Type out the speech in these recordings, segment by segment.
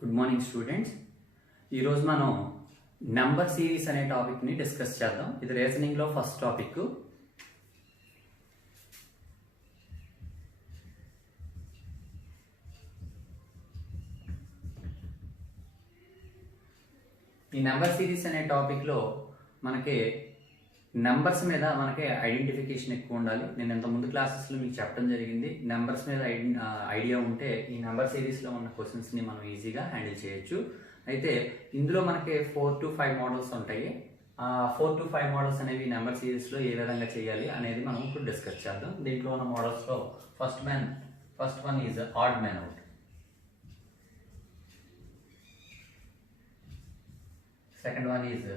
Good morning students. ఈరోజు మనం number series అనే టాపిక్ని డిస్కస్ చేద్దాం. ఇది రీజనింగ్లో ఫస్ట్ టాపిక్. ఈ నెంబర్ సిరీస్ అనే టాపిక్లో మనకి నెంబర్స్ మీద మనకి ఐడెంటిఫికేషన్ ఎక్కువ ఉండాలి. నేను ఇంతకుముందు క్లాసెస్లో మీకు చెప్పడం జరిగింది. నెంబర్స్ మీద ఐడియా ఉంటే ఈ నెంబర్ సిరీస్లో ఉన్న క్వశ్చన్స్ని మనం ఈజీగా హ్యాండిల్ చేయొచ్చు. అయితే ఇందులో మనకి 4 to 5 మోడల్స్ ఉంటాయి. ఆ 4 to 5 మోడల్స్ అనేవి నెంబర్ సిరీస్లో ఏ విధంగా చేయాలి అనేది మనం ఇప్పుడు డిస్కస్ చేద్దాం. దీంట్లో ఉన్న మోడల్స్లో first one is odd man out. Second one is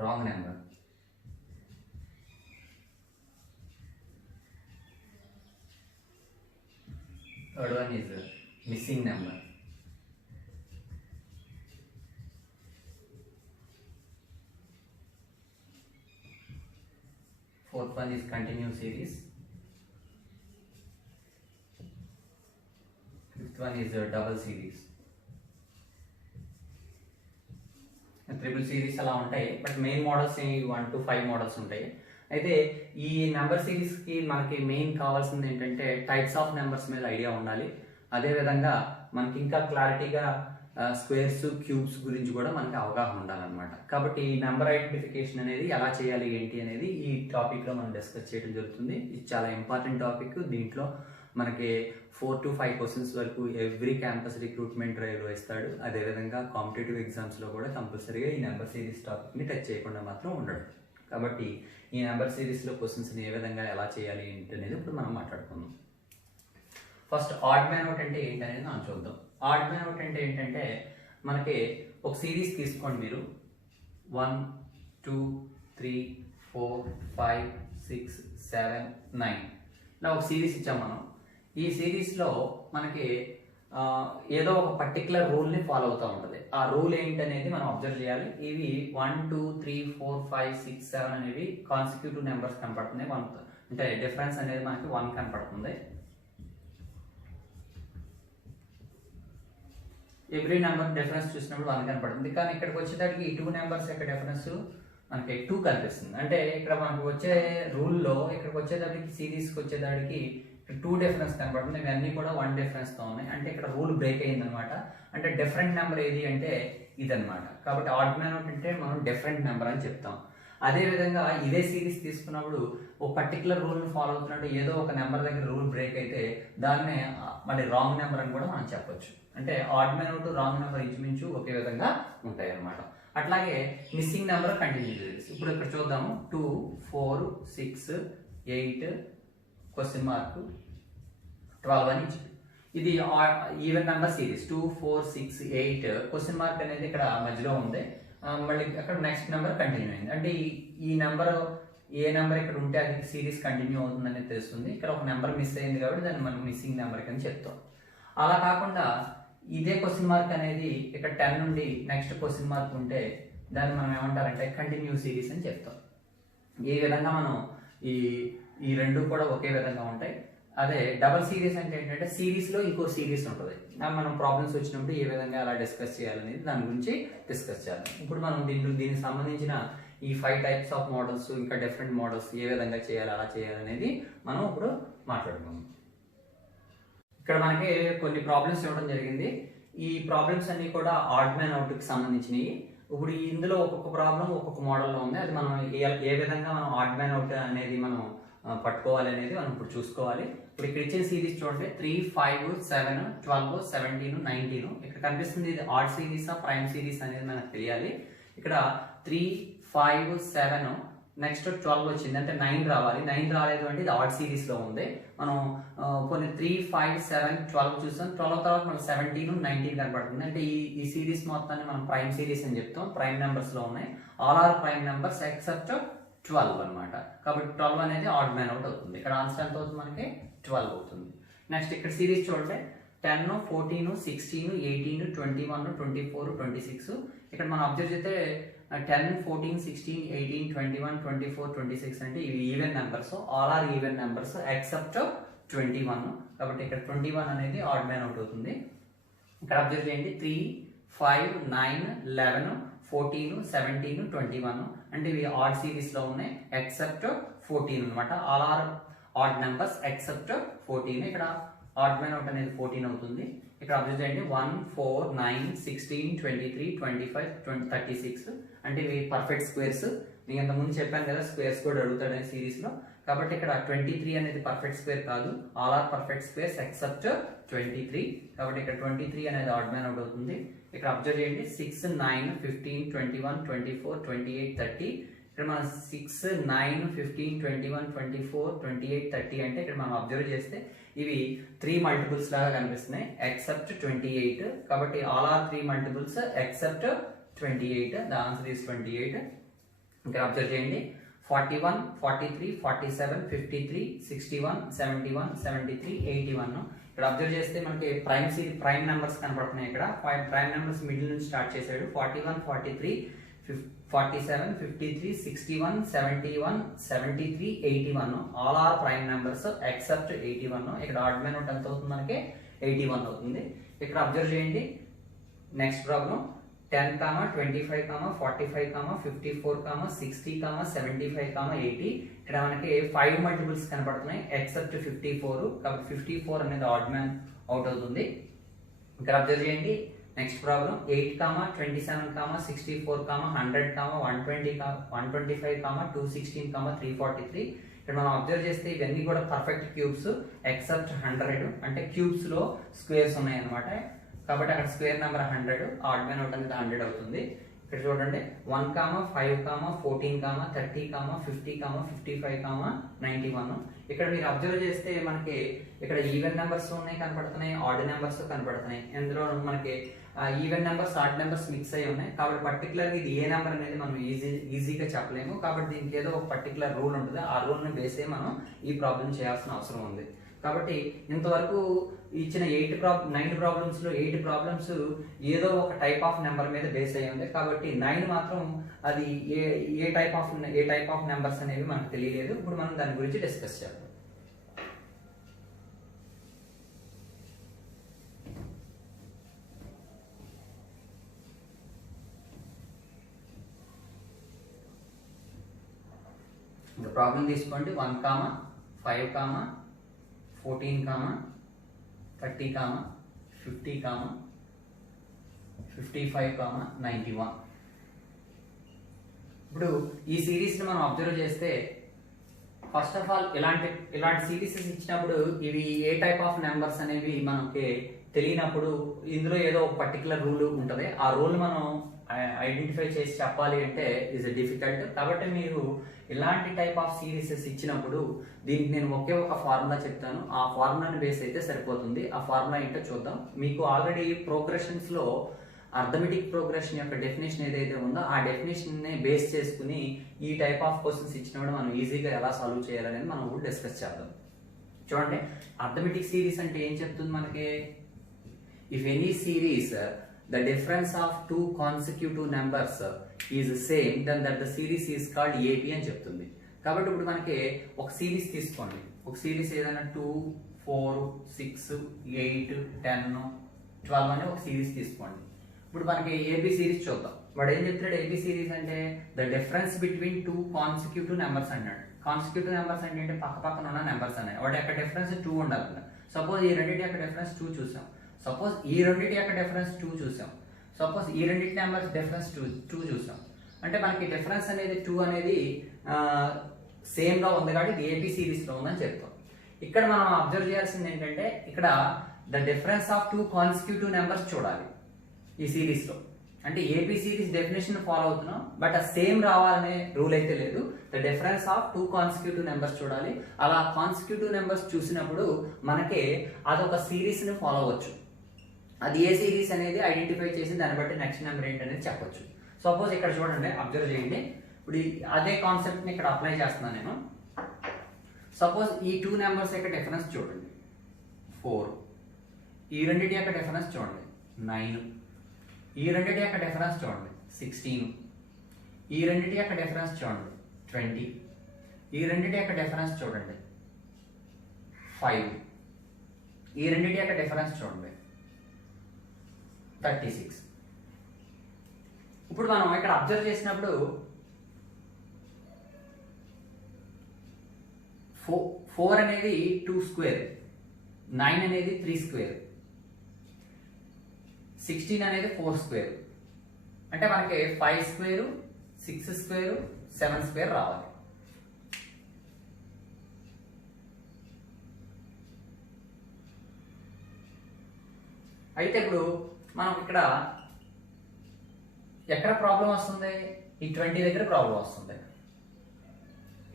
wrong number. Third one is missing number. Fourth one is continuous series. Fifth one is double series. Triple series అలా ఉంటాయి. But main models 1 to 5 models ఉంటాయి. అయితే ఈ number సిరీస్కి మనకి main కావాల్సింది ఏంటంటే types of numbers మీద idea ఉండాలి. అదేవిధంగా మనకి ఇంకా క్లారిటీగా స్క్వేర్స్ క్యూబ్స్ గురించి కూడా మనకి అవగాహన ఉండాలన్నమాట. కాబట్టి ఈ నెంబర్ ఐడెంటిఫికేషన్ అనేది ఎలా చేయాలి ఏంటి అనేది ఈ టాపిక్లో మనం డిస్కస్ చేయడం జరుగుతుంది. ఇది చాలా ఇంపార్టెంట్ టాపిక్. దీంట్లో మనకి 4 to 5 క్వశ్చన్స్ వరకు ఎవ్రీ క్యాంపస్ రిక్రూట్మెంట్ డ్రైవ్లో ఇస్తాడు. అదేవిధంగా కాంపిటేటివ్ ఎగ్జామ్స్లో కూడా కంపల్సరీగా ఈ నెంబర్ సిరీస్ టాపిక్ని టచ్ చేయకుండా మాత్రం ఉండడు. కాబట్టి ఈ నెంబర్ సిరీస్లో క్వశ్చన్స్ని ఏ విధంగా ఎలా చేయాలి ఏంటి అనేది ఇప్పుడు మనం మాట్లాడుకుందాం. ఫస్ట్ ఆడ్ మ్యాన్ అవుట్ అంటే ఏంటి అనేది మనం చూద్దాం. ఆడ్ మ్యాన్ అవుట్ అంటే ఏంటంటే మనకి ఒక సిరీస్ తీసుకోండి. మీరు 1 2 3 4 5 6 7 9 ఇలా ఒక సిరీస్ ఇచ్చాం మనం. ఈ సిరీస్లో మనకి ఏదో ఒక పర్టికులర్ రూల్ని ఫాలో అవుతూ ఉంటుంది. ఆ రూల్ ఏంటనేది మనం అబ్జర్వ్ చేయాలి. ఇవి 1 2 3 4 5 6 7 అనేవి కాన్సిక్యూటివ్ నెంబర్స్ కనపడుతున్నాయి. అంటే డిఫరెన్స్ అనేది మనకి 1 కనపడుతుంది. ఎవ్రీ నెంబర్ డిఫరెన్స్ చూసినప్పుడు 1 కనపడుతుంది. కానీ ఇక్కడికి వచ్చేదానికి ఈ 2 నెంబర్స్ యొక్క డిఫరెన్స్ మనకి 2 కనిపిస్తుంది. అంటే ఇక్కడ మనకు వచ్చే రూల్లో ఇక్కడికి వచ్చేదానికి సిరీస్కి వచ్చేదానికి 2 డిఫరెన్స్ కనపడుతుంది. ఇవన్నీ కూడా 1 డిఫరెన్స్తో ఉన్నాయి. అంటే ఇక్కడ రూల్ బ్రేక్ అయింది అనమాట. అంటే డిఫరెంట్ నెంబర్ ఏది అంటే ఇదనమాట. కాబట్టి ఆడ్ మ్యాన్ అవుట్ అంటే మనం డిఫరెంట్ నెంబర్ అని చెప్తాం. అదేవిధంగా ఇదే సిరీస్ తీసుకున్నప్పుడు ఒక పర్టికులర్ రూల్ని ఫాలో అవుతున్నట్టు ఏదో ఒక నెంబర్ దగ్గర రూల్ బ్రేక్ అయితే దాన్నే మళ్ళీ రాంగ్ నెంబర్ అని కూడా మనం చెప్పొచ్చు. అంటే add man out wrong number ఇంచుమించు ఒకే విధంగా ఉంటాయి అన్నమాట. అట్లాగే మిస్సింగ్ నెంబర్ కంటిన్యూ చేసి ఇప్పుడు ఇక్కడ చూద్దాము. 2 4 6 8 క్వశ్చన్ మార్క్ 12 అని ఇచ్చింది. ఇది even number series 2 4 6 8 question mark అనేది ఇక్కడ మధ్యలో ఉంది. మళ్ళీ అక్కడ నెక్స్ట్ నెంబర్ కంటిన్యూ అయింది. అంటే ఈ నెంబర్ ఏ నెంబర్ ఇక్కడ ఉంటే అది సిరీస్ కంటిన్యూ అవుతుందని తెలుస్తుంది. ఇక్కడ ఒక నెంబర్ మిస్ అయింది కాబట్టి దాన్ని మనం మిస్సింగ్ నెంబర్ అని చెప్తాం. అలా కాకుండా ఇదే క్వశ్చన్ మార్క్ అనేది ఇక్కడ 10 నుండి నెక్స్ట్ క్వశ్చన్ మార్క్ ఉంటే దాన్ని మనం ఏమంటారంటే కంటిన్యూ సిరీస్ అని చెప్తాం. ఈ విధంగా మనం ఈ రెండు కూడా ఒకే విధంగా ఉంటాయి. అదే డబల్ సిరీస్ అంటే ఏంటంటే సిరీస్లో ఇంకో సిరీస్ ఉంటుంది. మనం ప్రాబ్లమ్స్ వచ్చినప్పుడు ఏ విధంగా అలా డిస్కస్ చేయాలనేది దాని గురించి డిస్కస్ చేద్దాం. ఇప్పుడు మనం దీనికి సంబంధించిన ఈ 5 టైప్స్ ఆఫ్ మోడల్స్ ఇంకా డిఫరెంట్ మోడల్స్ ఏ విధంగా చేయాలి అలా చేయాలనేది మనం ఇప్పుడు మాట్లాడుకుందాం. ఇక్కడ మనకి కొన్ని ప్రాబ్లమ్స్ ఇవ్వడం జరిగింది. ఈ ప్రాబ్లమ్స్ అన్ని కూడా ఆడ్ మ్యాన్ అవుట్కి సంబంధించినవి. ఇప్పుడు ఇందులో ఒక్కొక్క ప్రాబ్లం ఒక్కొక్క మోడల్లో ఉంది. అది మనం ఏ విధంగా మనం ఆడ్ మ్యాన్ అవుట్ అనేది మనం పట్టుకోవాలి అనేది మనం ఇప్పుడు చూసుకోవాలి. ఇప్పుడు ఇక్కడ ఇచ్చిన సిరీస్ చూడండి. 3 5 7 12 17 19 ఇక్కడ కనిపిస్తుంది. ఇది ఆడ్ సిరీసా ప్రైమ్ సిరీస్ అనేది మనకు తెలియాలి. ఇక్కడ 3 5 7 నెక్స్ట్ 12 వచ్చింది అంటే 9 రావాలి. 9 రాలేదు అంటే ఇది ఆడ్ సిరీస్లో ఉంది. మనం కొన్ని 3 5 7 12 చూసాం. 12 తర్వాత మనకు 17 19 కనపడుతుంది. అంటే ఈ సిరీస్ మొత్తాన్ని మనం ప్రైమ్ సిరీస్ అని చెప్తాం. ప్రైమ్ నెంబర్స్లో ఉన్నాయి. All are prime numbers except 12 అనమాట. కాబట్టి 12 అనేది ఆడ్ మ్యాన్ అవుట్ అవుతుంది. ఇక్కడ ఆన్సర్ ఎంత అవుతుంది మనకి 12 అవుతుంది. నెక్స్ట్ ఇక్కడ సిరీస్ చూడండి. 10 14 16 18 21 24 26 ఇక్కడ మనం అబ్జర్వ్ చేస్తే 10 14 16 18 21 24 26 అంటే ఇవి even numbers. All are even numbers except 21. కాబట్టి ఇక్కడ 21 అనేది ఆడ్ మ్యాన్ అవుట్ అవుతుంది. ఇక్కడ అబ్జర్వ్ చేయండి 3, 5, 9, 11, 14, 17, 21 అంటే ఇవి ఆడ్ సిరీస్ లో ఉన్నాయి ఎక్సెప్ట్ 14 అనమాట. All are odd numbers except 14. ఇక్కడ ఆడ్ మ్యాన్ అవుట్ అనేది 14 అవుతుంది. ఇక్కడ అబ్జర్వ్ చేయండి 1, 4, 9, 16, 23, 25, 36 అంటే ఇవి పర్ఫెక్ట్ స్క్వేర్స్. నేను ఇంతకుముందు చెప్పాను కదా స్క్వేర్స్ కూడా అడుగుతాడని సిరీస్ లో. కాబట్టి ఇక్కడ 23 అనేది పర్ఫెక్ట్ స్క్వేర్ కాదు, all are perfect squares except 23. కాబట్టి ఇక్కడ 23 అనేది ఆడ్ మ్యాన్ అవుట్ అవుతుంది. ఇక్కడ అబ్జర్వ్ చేయండి 6, 9, 15, 21, 24, 28, 30. ఇక్కడ మనం 6, 9, 15, 21, 24, 28, 30 అంటే ఇక్కడ మనం అబ్జర్వ్ చేస్తే ఇవి 3 మల్టిపుల్స్ లాగా కనిపిస్తున్నాయి ఎక్సెప్ట్ 28. కాబట్టి all are 3 multiples except 28. The answer is 28. ఇక్కడ అబ్జర్వ్ చేయండి 41, 43, 47, 53, 61, 71, 73, 81. ఇక్కడ అబ్జర్వ్ చేస్తే మనకి ప్రైమ్ నెంబర్స్ కనపడుతున్నాయి. ఇక్కడ ప్రైమ్ నెంబర్స్ మిడిల్ నుంచి స్టార్ట్ చేశాడు 41, 43, 47, 53, 61, 71, 73, 81 all are prime numbers except 81. ఇక్కడ ఆడ్ మ్యాన్ అవుట్ ఎంత అవుతుంది మనకి 81 అవుతుంది. ఇక్కడ అబ్జర్వ్ చేయండి నెక్స్ట్ ప్రాబ్లం 10, 25, 45, 54, 60, 75, 80. ఇక్కడ మనకి 5 మల్టిపుల్స్ కనపడుతున్నాయి ఎక్సెప్ట్ 54. కాబట్టి 54 అనేది ఆడ్ మ్యాన్ అవుట్ అవుతుంది. ఇక్కడ అబ్జర్వ్ చేయండి నెక్స్ట్ ప్రాబ్లం 8, 27, 64, 100, 120, 125, 216, 343. ఇక్కడ మనం అబ్జర్వ్ చేస్తే ఇవన్నీ కూడా పర్ఫెక్ట్ క్యూబ్స్ ఎక్సెప్ట్ 100 అంటే క్యూబ్స్ లో స్క్వేర్స్ ఉన్నాయి అనమాట. కాబట్టి అక్కడ square number 100, add man out అనేది 100 అవుతుంది. ఇక్కడ చూడండి 1, 5, 14, 30, 50, 55, 91. ఇక్కడ మీరు అబ్జర్వ్ చేస్తే మనకి ఇక్కడ ఈవెన్ నెంబర్స్ ఉన్నాయి కనపడుతున్నాయి, ఆడ్ నెంబర్స్ కనపడుతున్నాయి. ఇందులో మనకి even numbers odd numbers mix అయ్యి ఉన్నాయి. కాబట్టి పర్టికులర్గా ఇది ఏ నెంబర్ అనేది మనం ఈజీగా చెప్పలేము. కాబట్టి దీనికి ఏదో ఒక పర్టికులర్ రూల్ ఉంటుంది, ఆ రూల్ని బేస్ అయ్యి మనం ఈ ప్రాబ్లం చేయాల్సిన అవసరం ఉంది. కాబట్టి ఇంతవరకు ఇచ్చిన 9 ప్రాబ్లమ్స్ లో 8 ప్రాబ్లమ్స్ ఏదో ఒక టైప్ ఆఫ్ నెంబర్ మీద బేస్ అయ్యి ఉంది. కాబట్టి 9 మాత్రం అది ఏ టైప్ ఆఫ్ నెంబర్స్ అనేవి మనకు తెలియలేదు. ఇప్పుడు మనం దాని గురించి డిస్కస్ చేద్దాం. ప్రాబ్లం తీసుకోండి 1, 5, 14, 30, 50, 55, 91. ఇప్పుడు ఈ సిరీస్ ని మనం అబ్జర్వ్ చేస్తే ఫస్ట్ ఆఫ్ ఆల్ ఇలాంటి సిరీస్ ఇచ్చినప్పుడు ఇవి ఏ టైప్ ఆఫ్ నెంబర్స్ అనేవి మనకి తెలియనప్పుడు ఇందులో ఏదో ఒక పర్టికులర్ రూల్ ఉంటుంది. ఆ రూల్ మనం ఐడెంటిఫై చేసి చెప్పాలి అంటే ఈజ్ డిఫికల్ట్. కాబట్టి మీరు ఇలాంటి టైప్ ఆఫ్ సిరీసెస్ ఇచ్చినప్పుడు దీనికి నేను ఒకే ఒక ఫార్ములా చెప్తాను, ఆ ఫార్ములాని బేస్ అయితే సరిపోతుంది. ఆ ఫార్ములా ఏంటో చూద్దాం. మీకు ఆల్రెడీ ప్రోగ్రెషన్స్ లో అర్థమెటిక్ ప్రోగ్రెషన్ యొక్క డెఫినేషన్ ఏదైతే ఉందో ఆ డెఫినేషన్ ని బేస్ చేసుకుని ఈ టైప్ ఆఫ్ క్వశ్చన్స్ ఇచ్చినప్పుడు మనం ఈజీగా ఎలా సాల్వ్ చేయాలనేది మనం డిస్కస్ చేద్దాం. చూడండి అర్థమెటిక్ సిరీస్ అంటే ఏం చెప్తుంది మనకి, if any series the difference of two consecutive numbers is same then that the series is called AP అని చెప్తుంది. కాబట్టి ఇప్పుడు మనకి ఒక సిరీస్ తీసుకోండి, ఒక సిరీస్ ఏదైనా 2, 4, 6, 8, 10, 12 అనే ఒక సిరీస్ తీసుకోండి. ఇప్పుడు మనకి ఏబీ సిరీస్ చూద్దాం. వాడు ఏం చెప్తాడు, ఏబీ సిరీస్ అంటే the difference between two consecutive numbers అన్నాడు. కాన్సిక్యూటివ్ నెంబర్స్ అంటే పక్క పక్కన ఉన్న నెంబర్స్ అన్నాయి. వాటి యొక్క డిఫరెన్స్ 2 ఉండాలి. సపోజ్ ఈ రెండింటి యొక్క డిఫరెన్స్ 2 చూసాం, సపోజ్ ఈ రెండింటి యొక్క డిఫరెన్స్ 2 చూసాం, సపోజ్ ఈ రెండింటి నెంబర్స్ డిఫరెన్స్ 2 చూసాం. అంటే మనకి డిఫరెన్స్ అనేది 2 అనేది సేమ్ గా ఉంది కాబట్టి ఇది ఏపీ సిరీస్ లో ఉందని చెప్తాం. ఇక్కడ మనం అబ్జర్వ్ చేయాల్సింది ఏంటంటే ఇక్కడ the difference of 2 consecutive numbers చూడాలి ఈ సిరీస్ లో. అంటే ఏపీ సిరీస్ డెఫినేషన్ ఫాలో అవుతున్నాం, బట్ ఆ సేమ్ రావాలనే రూల్ అయితే లేదు. The difference of 2 consecutive numbers చూడాలి. అలా కాన్సిక్యూటివ్ నెంబర్స్ చూసినప్పుడు మనకి అదొక సిరీస్ ని ఫాలో అవ్వచ్చు. అది ఏ సిరీస్ అనేది ఐడెంటిఫై చేసి దాన్ని బట్టి నెక్స్ట్ నెంబర్ ఏంటనేది చెప్పొచ్చు. సపోజ్ ఇక్కడ చూడండి, అబ్జర్వ్ చేయండి. ఇప్పుడు అదే కాన్సెప్ట్ ని ఇక్కడ అప్లై చేస్తున్నాను నేను. సపోజ్ ఈ 2 నెంబర్స్ యొక్క డిఫరెన్స్ చూడండి 4, ఈ రెండింటి యొక్క డిఫరెన్స్ చూడండి 9, ఈ రెండింటి యొక్క డిఫరెన్స్ చూడండి 16, ఈ రెండింటి యొక్క డిఫరెన్స్ చూడండి 20, ఈ రెండింటి యొక్క డిఫరెన్స్ చూడండి 5, ఈ రెండింటి యొక్క డిఫరెన్స్ చూడండి 36. ఇప్పుడు మనం ఇక్కడ అబ్జర్వ్ చేసినప్పుడు 4 అనేది 2 స్క్వేర్, 9 అనేది 3 స్క్వేర్, 16 అనేది 4 స్క్వేర్. అంటే మనకి 5 స్క్వేర్, 6 స్క్వేర్, 7 స్క్వేర్ రావాలి. అయితే ఇప్పుడు మనం ఇక్కడ ఎక్కడ ప్రాబ్లం వస్తుంది? ఈ 20 దగ్గర ప్రాబ్లం వస్తుంది.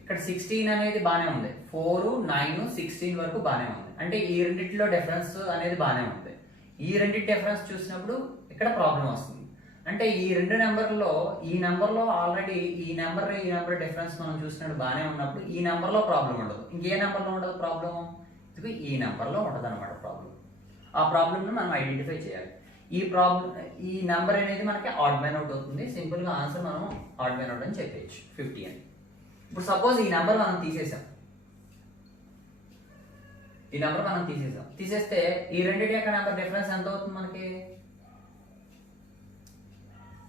ఇక్కడ 16 అనేది బాగానే ఉంది, 4, 9, 16 వరకు బాగానే ఉంది. అంటే ఈ రెండింటిలో డిఫరెన్స్ అనేది బాగానే ఉంది. ఈ రెండింటి డిఫరెన్స్ చూసినప్పుడు ఇక్కడ ప్రాబ్లం వస్తుంది. అంటే ఈ రెండు నెంబర్లో ఈ నెంబర్లో ఆల్రెడీ ఈ నెంబర్ డిఫరెన్స్ మనం చూసినప్పుడు బాగానే ఉన్నప్పుడు ఈ నెంబర్లో ప్రాబ్లం ఉండదు. ఇంకే నెంబర్లో ఉండదు ప్రాబ్లం? ఇది ఈ నెంబర్లో ఉండదు అనమాట ప్రాబ్లం. ఆ ప్రాబ్లమ్ని మనం ఐడెంటిఫై చేయాలి. ఈ నెంబర్ అనేది మనకి ఆడ్ మ్యాన్ అవుట్ అవుతుంది. సింపుల్గా ఆన్సర్ మనం ఆడ్ మ్యాన్ అవుట్ అని చెప్పేయచ్చు 50 అని. ఇప్పుడు సపోజ్ ఈ నెంబర్ మనం తీసేసాం, తీసేస్తే ఈ రెండింటి యొక్క నెంబర్ డిఫరెన్స్ ఎంత అవుతుంది? మనకి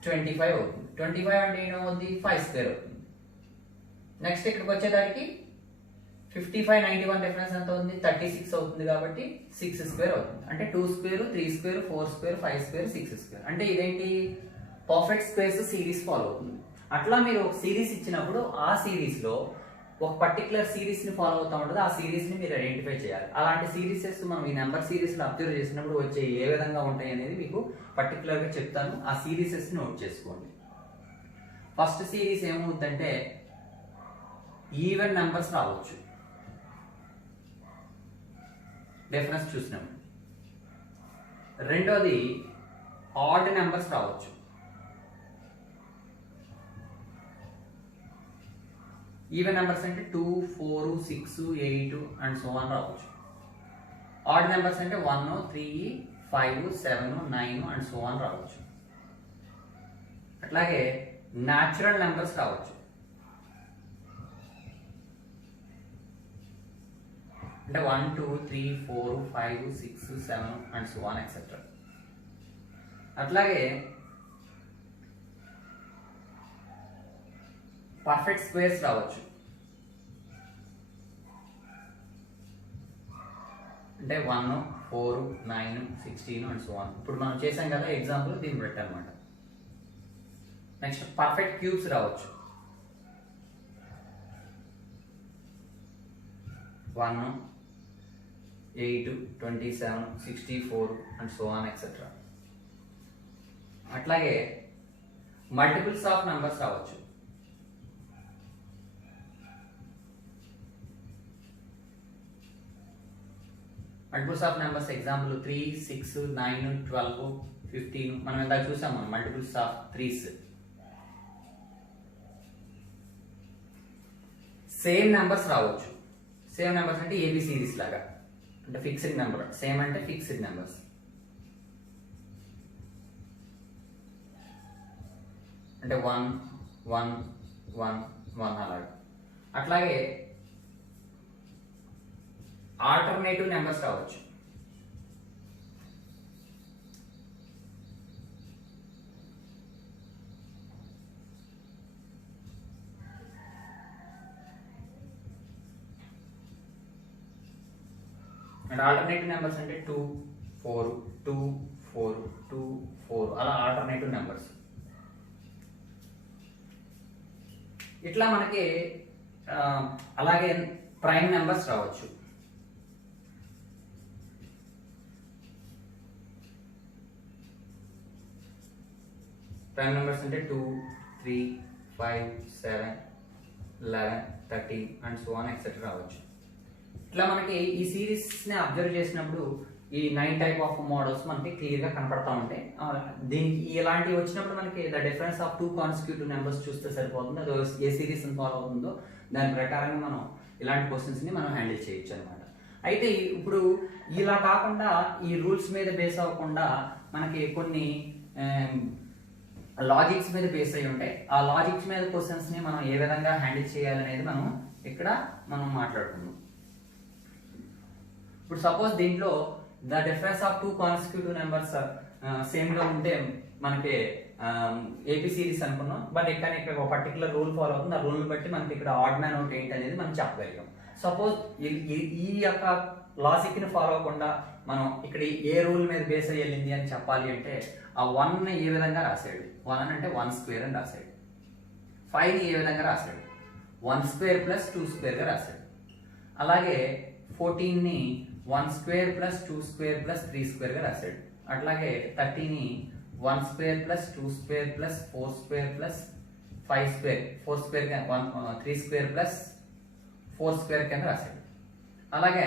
25 అవుతుంది. 25 అంటే ఏమవుతుంది? 5 స్క్వేర్ అవుతుంది. నెక్స్ట్ ఇక్కడికి వచ్చేదానికి 55, 91 డిఫరెన్స్ ఎంత అవుతుంది? 36 అవుతుంది. కాబట్టి 6 స్క్వేర్ అవుతుంది. అంటే 2 square, 3 square, 4 square, 5 square, 6 square. అంటే ఇదేంటి? పర్ఫెక్ట్ స్క్వేర్స్ సిరీస్ ఫాలో అవుతుంది. అట్లా మీరు ఒక సిరీస్ ఇచ్చినప్పుడు ఆ సిరీస్ లో ఒక పర్టికులర్ సిరీస్ ని ఫాలో అవుతా ఉంటుంది. ఆ సిరీస్ ని మీరు ఐడెంటిఫై చేయాలి. అలాంటి సిరీసెస్ మనం ఈ నెంబర్ సిరీస్ లో అబ్జర్వ్ చేసినప్పుడు వచ్చే ఏ విధంగా ఉంటాయి అనేది మీకు పర్టికులర్ గా చెప్తాను. ఆ సిరీసెస్ నోట్ చేసుకోండి. ఫస్ట్ సిరీస్ ఏమవుతుందంటే ఈవెన్ నెంబర్స్ రావచ్చు, డిఫరెన్స్ చూసినాం. రెండోది ఆడ్ నెంబర్స్ రావచ్చు. ఈవెన్ నెంబర్స్ అంటే 2, 4, 6, 8 అండ్ సో ఆన్ రావచ్చు. ఆడ్ నెంబర్స్ అంటే 1, 3, 5, 7, 9 అండ్ సో ఆన్ రావచ్చు. అట్లాగే న్యాచురల్ నెంబర్స్ రావచ్చు. అంటే 1, 2, 3, 4, 5, 6, 7 అండ్ సో ఆన్ ఎక్సెట్రా. అట్లాగే పర్ఫెక్ట్ స్క్వేర్స్ రావచ్చు. అంటే 1, 4, 9, 16 అండ్ సో ఆన్. ఇప్పుడు మనం చేసాం కదా ఎగ్జాంపుల్, దీన్ని బట్టి అనమాట. నెక్స్ట్ పర్ఫెక్ట్ క్యూబ్స్ రావచ్చు. 1, 8, 27, 64 అండ్ సో ఆన్ ఎక్సెట్రా. అట్లాగే మల్టిపుల్స్ ఆఫ్ నెంబర్స్ రావచ్చు. Multiples of numbers example 3, 6, 9, 12, 15. మనం ఇందాక చూసాం multiples of 3s. Same numbers రావచ్చు. సేమ్ నెంబర్స్ అంటే ఏబి సిరీస్ లాగా, అంటే ఫిక్స్డ్ నెంబర్. సేమ్ అంటే ఫిక్స్డ్ నెంబర్స్. అంటే 1, 1, 1, 1 అలాగా. అట్లాగే ఆల్టర్నేటివ్ నెంబర్స్ రావచ్చు. అండ్ ఆల్టర్నేటివ్ నెంబర్స్ అంటే 2, 4, 2, 4, 2, 4 అలా ఆల్టర్నేటివ్ నెంబర్స్. ఇట్లా మనకి అలాగే ప్రైమ్ నెంబర్స్ రావచ్చు. ప్రైమ్ నెంబర్స్ అంటే 2, 3, 5, 7, 11, 13 అండ్ సో ఆన్ ఎక్సెట్రా రావచ్చు. ఇట్లా మనకి ఈ సిరీస్ ని అబ్జర్వ్ చేసినప్పుడు ఈ 9 టైప్ ఆఫ్ మోడల్స్ మనకి క్లియర్ గా కనపడతా ఉంటాయి. దీనికి ఇలాంటివి వచ్చినప్పుడు మనకి the difference of 2 consecutive numbers చూస్తే సరిపోతుంది. అది ఏ సిరీస్ ఫాలో అవుతుందో దాని ప్రకారంగా మనం ఇలాంటి క్వశ్చన్స్ ని మనం హ్యాండిల్ చేయొచ్చు అనమాట. అయితే ఇప్పుడు ఇలా కాకుండా ఈ రూల్స్ మీద బేస్ అవ్వకుండా మనకి కొన్ని లాజిక్స్ మీద బేస్ అయి ఉంటాయి. ఆ లాజిక్స్ మీద క్వశ్చన్స్ ని మనం ఏ విధంగా హ్యాండిల్ చేయాలనేది మనం ఇక్కడ మాట్లాడుకుందాం. ఇప్పుడు సపోజ్ దీంట్లో the difference of 2 consecutive numbers సేమ్గా ఉంటే మనకి ఏపీ సిరీస్ అనుకున్నాం. బట్ ఇక్కడ ఒక పర్టికులర్ రూల్ ఫాలో అవుతుంది. ఆ రూల్ని బట్టి మనకి ఇక్కడ ఆడ్ మ్యాన్ అవుట్ ఏంటి అనేది మనం చెప్పగలిగాం. సపోజ్ ఈ యొక్క లాజిక్ని ఫాలో అవ్వకుండా మనం ఇక్కడ ఏ రూల్ మీద బేస్ అయ్యి వెళ్ళింది అని చెప్పాలి అంటే ఆ 1ని ఏ విధంగా రాసాడు, 1 అంటే 1 స్క్వేర్ అని రాశాడు. 5ని ఏ విధంగా రాశాడు, 1 స్క్వేర్ ప్లస్ 2 స్క్వేర్గా రాశాడు. అలాగే 14ని 1 స్క్వేర్ ప్లస్ 2 స్క్వేర్ ప్లస్ 3 స్క్వేర్గా రాశాడు. అట్లాగే 30ని 1 square plus 2 square plus 4 square plus 5 square 4 square 3 square plus 4 square కింద రాశాడు. అలాగే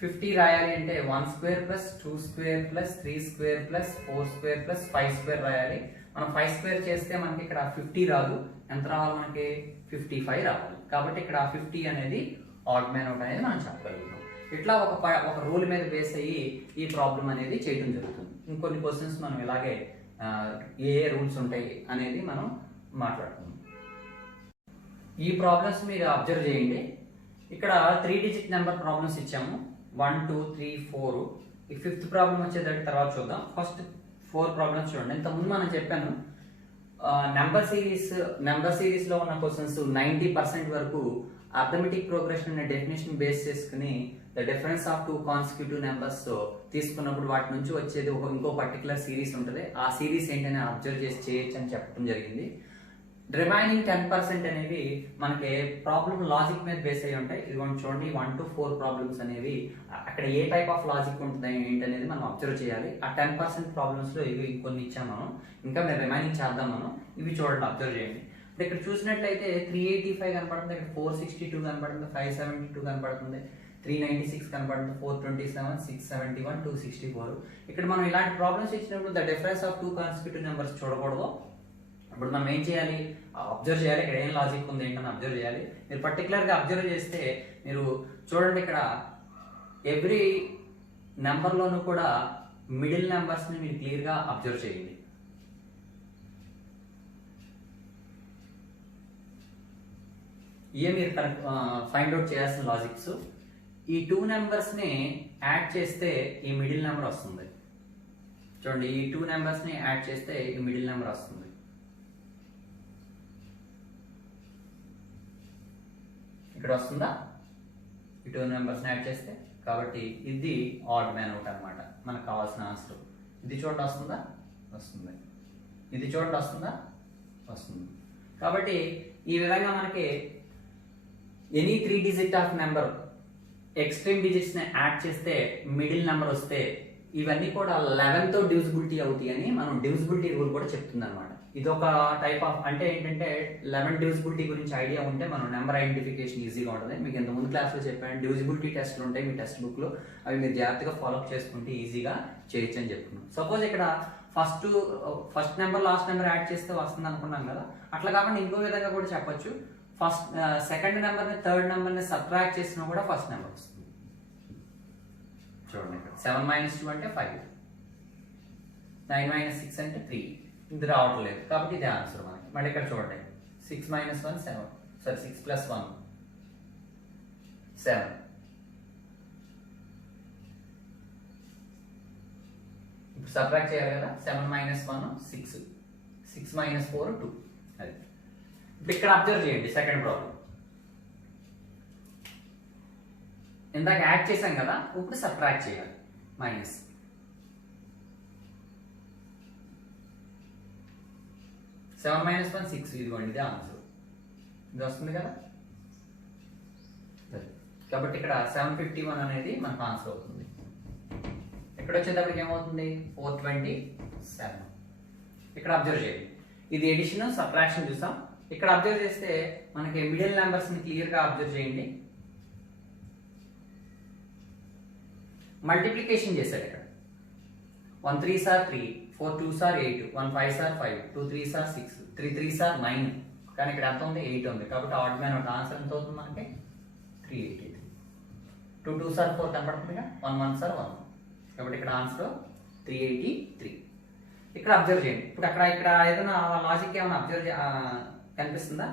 50 రాయాలి అంటే 1 square plus 2 square plus 3 square plus 4 square plus 5 square రాయాలి. మనం 5 స్క్వేర్ చేస్తే మనకి ఇక్కడ 50 రాదు. ఎంత రావాలి మనకి 55 రావాలి. కాబట్టి ఇక్కడ 50 అనేది ఆడ్ మ్యాన్ అవుట్ అనేది మనం చెప్పగలుగుతాం. ఇట్లా ఒక రూల్ మీద బేస్ అయ్యి ఈ ప్రాబ్లం అనేది చేయడం జరుగుతుంది. ఇంకొన్ని క్వశ్చన్స్ మనం ఇలాగే ఏ రూల్స్ ఉంటాయి అనేది మనం మాట్లాడుకుందాం. ఈ ప్రాబ్లమ్స్ మీరు అబ్జర్వ్ చేయండి. ఇక్కడ 3 డిజిట్ నెంబర్ ప్రాబ్లమ్స్ ఇచ్చాము. 1 2 3 4. ఈ 5th ప్రాబ్లం వచ్చేదానికి తర్వాత చూద్దాం. ఫస్ట్ 4 ప్రాబ్లమ్స్ చూడండి. ఇంతకుముందు మనం చెప్పాను నెంబర్ సిరీస్ లో ఉన్న క్వశ్చన్స్ 90% వరకు అర్థమెటిక్ ప్రోగ్రెషన్ అనే డెఫినేషన్ బేస్ చేసుకుని the difference of 2 consecutive numbers తీసుకున్నప్పుడు వాటి నుంచి వచ్చేది ఇంకో పర్టికులర్ సిరీస్ ఉంటుంది. ఆ సిరీస్ ఏంటని అబ్జర్వ్ చేసి చేయొచ్చు అని చెప్పడం జరిగింది. రిమైనింగ్ 10% అనేవి మనకి ప్రాబ్లమ్ లాజిక్ మీద బేస్ అయ్యి ఉంటాయి. ఇదిగోండి చూడండి 1 to 4 ప్రాబ్లమ్స్ అనేవి అక్కడ ఏ టైప్ ఆఫ్ లాజిక్ ఉంటుంది ఏంటి అనేది మనం అబ్జర్వ్ చేయాలి. ఆ 10% ప్రాబ్లమ్స్ లో ఇవి కొన్ని ఇచ్చాం మనం. ఇంకా మేము రిమైనింగ్ చేద్దాం మనం. ఇవి చూడండి, అబ్జర్వ్ చేయండి. ఇప్పుడు ఇక్కడ చూసినట్లయితే 385 కనపడుతుంది, ఇక్కడ 462 కనపడుతుంది, 572 కనపడుతుంది, 396 కనపడుతుంది, 427, 671, 264. ఇక్కడ మనం ఇలాంటి ప్రాబ్లమ్స్ ఇచ్చినప్పుడు the difference of 2 consecutive numbers చూడకూడదు. ఇప్పుడు మనం ఏం చేయాలి, అబ్జర్వ్ చేయాలి. ఇక్కడ ఏం లాజిక్ ఉంది ఏంటని అబ్జర్వ్ చేయాలి. మీరు పర్టికులర్గా అబ్జర్వ్ చేస్తే మీరు చూడండి, ఇక్కడ ఎవ్రీ నెంబర్లోనూ కూడా మిడిల్ నెంబర్స్ని మీరు క్లియర్గా అబ్జర్వ్ చేయండి. ఇవే మీరు ఫైండ్ అవుట్ చేయాల్సిన లాజిక్స్. ఈ 2 నెంబర్స్ని యాడ్ చేస్తే ఈ మిడిల్ నెంబర్ వస్తుంది. చూడండి, ఈ 2 నెంబర్స్ని యాడ్ చేస్తే ఈ మిడిల్ నెంబర్ వస్తుంది. ఇక్కడ వస్తుందా? ఈ 2 నెంబర్స్ని యాడ్ చేస్తే. కాబట్టి ఇది ఆడ్ మ్యాన్ అవుట్ అనమాట. మనకు కావాల్సిన ఆన్సర్. ఇది చూడండి వస్తుందా? వస్తుంది. ఇది చూడండి వస్తుందా? వస్తుంది. కాబట్టి ఈ విధంగా మనకి any 3 digit of number extreme డిజిట్స్ని యాడ్ చేస్తే మిడిల్ నెంబర్ వస్తే ఇవన్నీ కూడా 11తో డివిజిబిలిటీ అవుతాయి అని మనం డివిజిబిలిటీ రూల్ కూడా చెప్తుంది అనమాట. ఇది ఒక టైప్ ఆఫ్, అంటే ఏంటంటే 11 డివిజిబిలిటీ గురించి ఐడియా ఉంటే మనం నెంబర్ ఐడెంటిఫికేషన్ ఈజీగా ఉంటుంది. మీకు ఇంత ముందు క్లాస్లో చెప్పాను, డివిజిబిలిటీ టెస్ట్లు ఉంటాయి మీ టెక్స్ట్ బుక్లో. అవి మీరు జాగ్రత్తగా ఫాలోఅప్ చేసుకుంటే ఈజీగా చేయొచ్చు అని చెప్తున్నాం. సపోజ్ ఇక్కడ first number last number add చేస్తే వస్తుంది అనుకున్నాం కదా. అట్లా కాకుండా ఇంకో విధంగా కూడా చెప్పొచ్చు. సెకండ్ నెంబర్ని థర్డ్ నెంబర్ని సబ్ట్రాక్ట్ చేసినా కూడా ఫస్ట్ నెంబర్ వస్తుంది. చూడండి, ఇక్కడ 7 - 2 అంటే 5, 9 - 6 అంటే 3. ఇది రావట్లేదు కాబట్టి ఇది ఆన్సర్ మనకి. మళ్ళీ ఇక్కడ చూడండి, 6 - 1 7, సారీ 6 + 1 7. ఇప్పుడు సబ్ట్రాక్ట్ చేయాలి కదా. 7 - 1 6, 6 - 4 2. అది ఇప్పుడు ఇక్కడ అబ్జర్వ్ చేయండి. సెకండ్ ప్రాబ్లం ఇందాక యాడ్ చేసాం కదా, ఇప్పుడు సబ్ట్రాక్ట్ చేయాలి. మైనస్ 7 - 1 6. ఇదిగోండి, ఇది ఆన్సర్. ఇది వస్తుంది కదా. కాబట్టి ఇక్కడ 751 అనేది మనకు ఆన్సర్ అవుతుంది. ఇక్కడ వచ్చేటప్పటికి ఏమవుతుంది 427. ఇక్కడ అబ్జర్వ్ చేయండి, ఇది ఎడిషన్ సబ్ట్రాక్షన్ చూసాం. ఇక్కడ అబ్జర్వ్ చేస్తే మనకి మిడిల్ నెంబర్స్ ని క్లియర్ గా అబ్జర్వ్ చేయండి. మల్టిప్లికేషన్ చేశాడు ఇక్కడ. 1 3s are 3, 4 2s are 8, 1 5s are 5, 2 3s are 6, 3 3s are 9. కానీ ఇక్కడ ఎంత ఉంది 8 ఉంది. కాబట్టి ఆడ్ మ్యాన్ అవుట్ ఆన్సర్ ఎంత అవుతుంది మనకి 383. 2 2s are 4 కనపడుతుందిగా, 1 1s are 1. కాబట్టి ఇక్కడ ఆన్సర్ 383. ఇక్కడ అబ్జర్వ్ చేయండి. ఇప్పుడు ఇక్కడ ఏదైనా లాజిక్ ఏమైనా అబ్జర్వ్ కనిపిస్తుందా?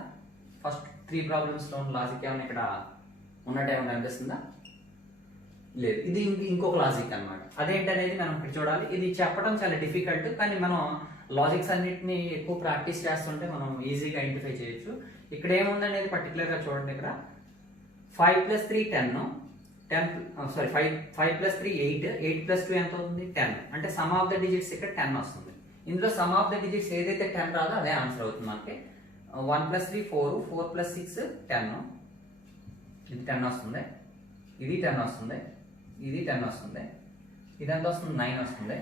ఫస్ట్ 3 ప్రాబ్లమ్స్లో లాజిక్ ఏమైనా ఇక్కడ ఉన్నట్టు ఏమైనా కనిపిస్తుందా? లేదు. ఇది ఇంకొక లాజిక్ అనమాట. అదేంటనేది మనం ఇక్కడ చూడాలి. ఇది చెప్పడం చాలా డిఫికల్ట్, కానీ మనం లాజిక్స్ అన్నిటిని ఎక్కువ ప్రాక్టీస్ చేస్తుంటే మనం ఈజీగా ఐడెంటిఫై చేయొచ్చు. ఇక్కడ ఏముందనేది పర్టికులర్గా చూడండి. ఇక్కడ 5 + 3 10, 5 + 3 8, 8 + 2 ఎంత అవుతుంది 10. అంటే సమ్ ఆఫ్ ద డిజిట్స్ ఇక్కడ 10 వస్తుంది. ఇందులో సమ్ ఆఫ్ ద డిజిట్స్ ఏదైతే 10 రాదో అదే ఆన్సర్ అవుతుంది మనకి. 1 + 3 4, 4 + 6 10, ఇది 10 వస్తుంది, ఇది 10 వస్తుంది, ఇది 10 వస్తుంది, ఇది ఎంత వస్తుంది 9 వస్తుంది,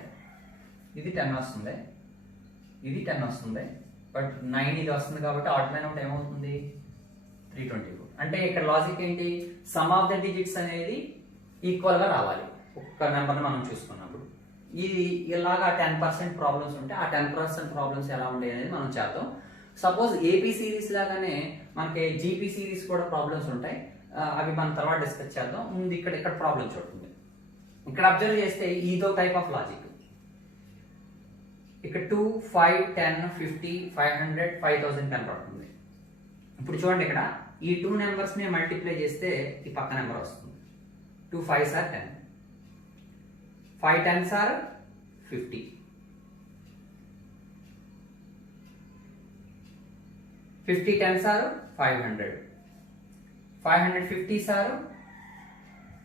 ఇది 10 వస్తుంది, ఇది 10 వస్తుంది. బట్ 9 ఇది వస్తుంది కాబట్టి ఆడ్ మ్యాన్ అవుట్ ఏమవుతుంది 324. అంటే ఇక్కడ లాజిక్ ఏంటి, సమ్ ఆఫ్ ద డిజిట్స్ అనేది ఈక్వల్ గా రావాలి ఒక్క నెంబర్ని మనం చూసుకున్నప్పుడు. ఇది ఇలాగా 10% ప్రాబ్లమ్స్ ఉంటే ఆ 10% ప్రాబ్లమ్స్ ఎలా ఉంటాయి అనేది మనం చేద్దాం. సపోజ్ ఏపీ సిరీస్ లాగానే మనకి జీపీ సిరీస్ కూడా ప్రాబ్లమ్స్ ఉంటాయి, అవి మనం తర్వాత డిస్కస్ చేద్దాం. ముందు ఇక్కడ ప్రాబ్లం చూడండి. ఇక్కడ అబ్జర్వ్ చేస్తే ఇదో టైప్ ఆఫ్ లాజిక్. ఇక్కడ 2, 5, 10, 50, 500, 5000 కనపడుతుంది. ఇప్పుడు చూడండి, ఇక్కడ ఈ 2 నెంబర్స్ ని మల్టిప్లై చేస్తే ఈ పక్క నెంబర్ వస్తుంది. 2 5s are 10, 5 10s are 50, 50 10s are 500, 550s are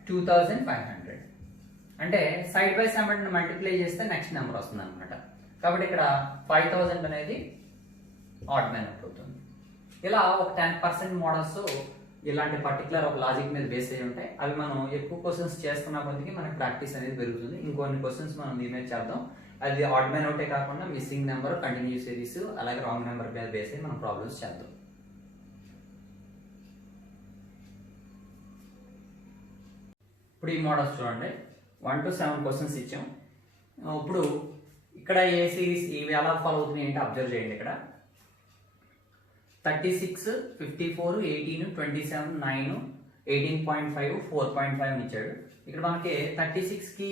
2500. అంటే సైడ్ బై సైడ్ మల్టిప్లై చేస్తే నెక్స్ట్ నెంబర్ వస్తుంది అనమాట. కాబట్టి ఇక్కడ 5000 అనేది ఆడ్ మ్యాన్ అవుతుంది. ఇలా ఒక 10% మోడల్స్ ఇలాంటి పర్టికులర్ ఒక లాజిక్ మీద బేస్ అయ్యి ఉంటాయి. అవి మనం ఎక్కువ క్వశ్చన్స్ చేస్తున్న కొద్దికి మనకి ప్రాక్టీస్ అనేది పెరుగుతుంది. ఇంకొన్ని క్వశ్చన్స్ మనం దీని మీద చేద్దాం. అది ఆడ్ మ్యాన్ అవుటే కాకుండా మిస్సింగ్ నెంబర్, కంటిన్యూస్ సిరీస్, అలాగే రాంగ్ నెంబర్ మీద బేస్ అయ్యి మనం ప్రాబ్లమ్స్ చేద్దాం. ఇప్పుడు ఈ మోడల్స్ చూడండి, 1 to 7 క్వశ్చన్స్ ఇచ్చాం. ఇప్పుడు ఇక్కడ ఏ సిరీస్ ఇవి ఎలా ఫాలో అవుతున్నాయి ఏంటి అబ్జర్వ్ చేయండి. ఇక్కడ 36, 54, 18, 27, 9, 18.5, 4.5 ఇచ్చాడు. ఇక్కడ మనకి 36కి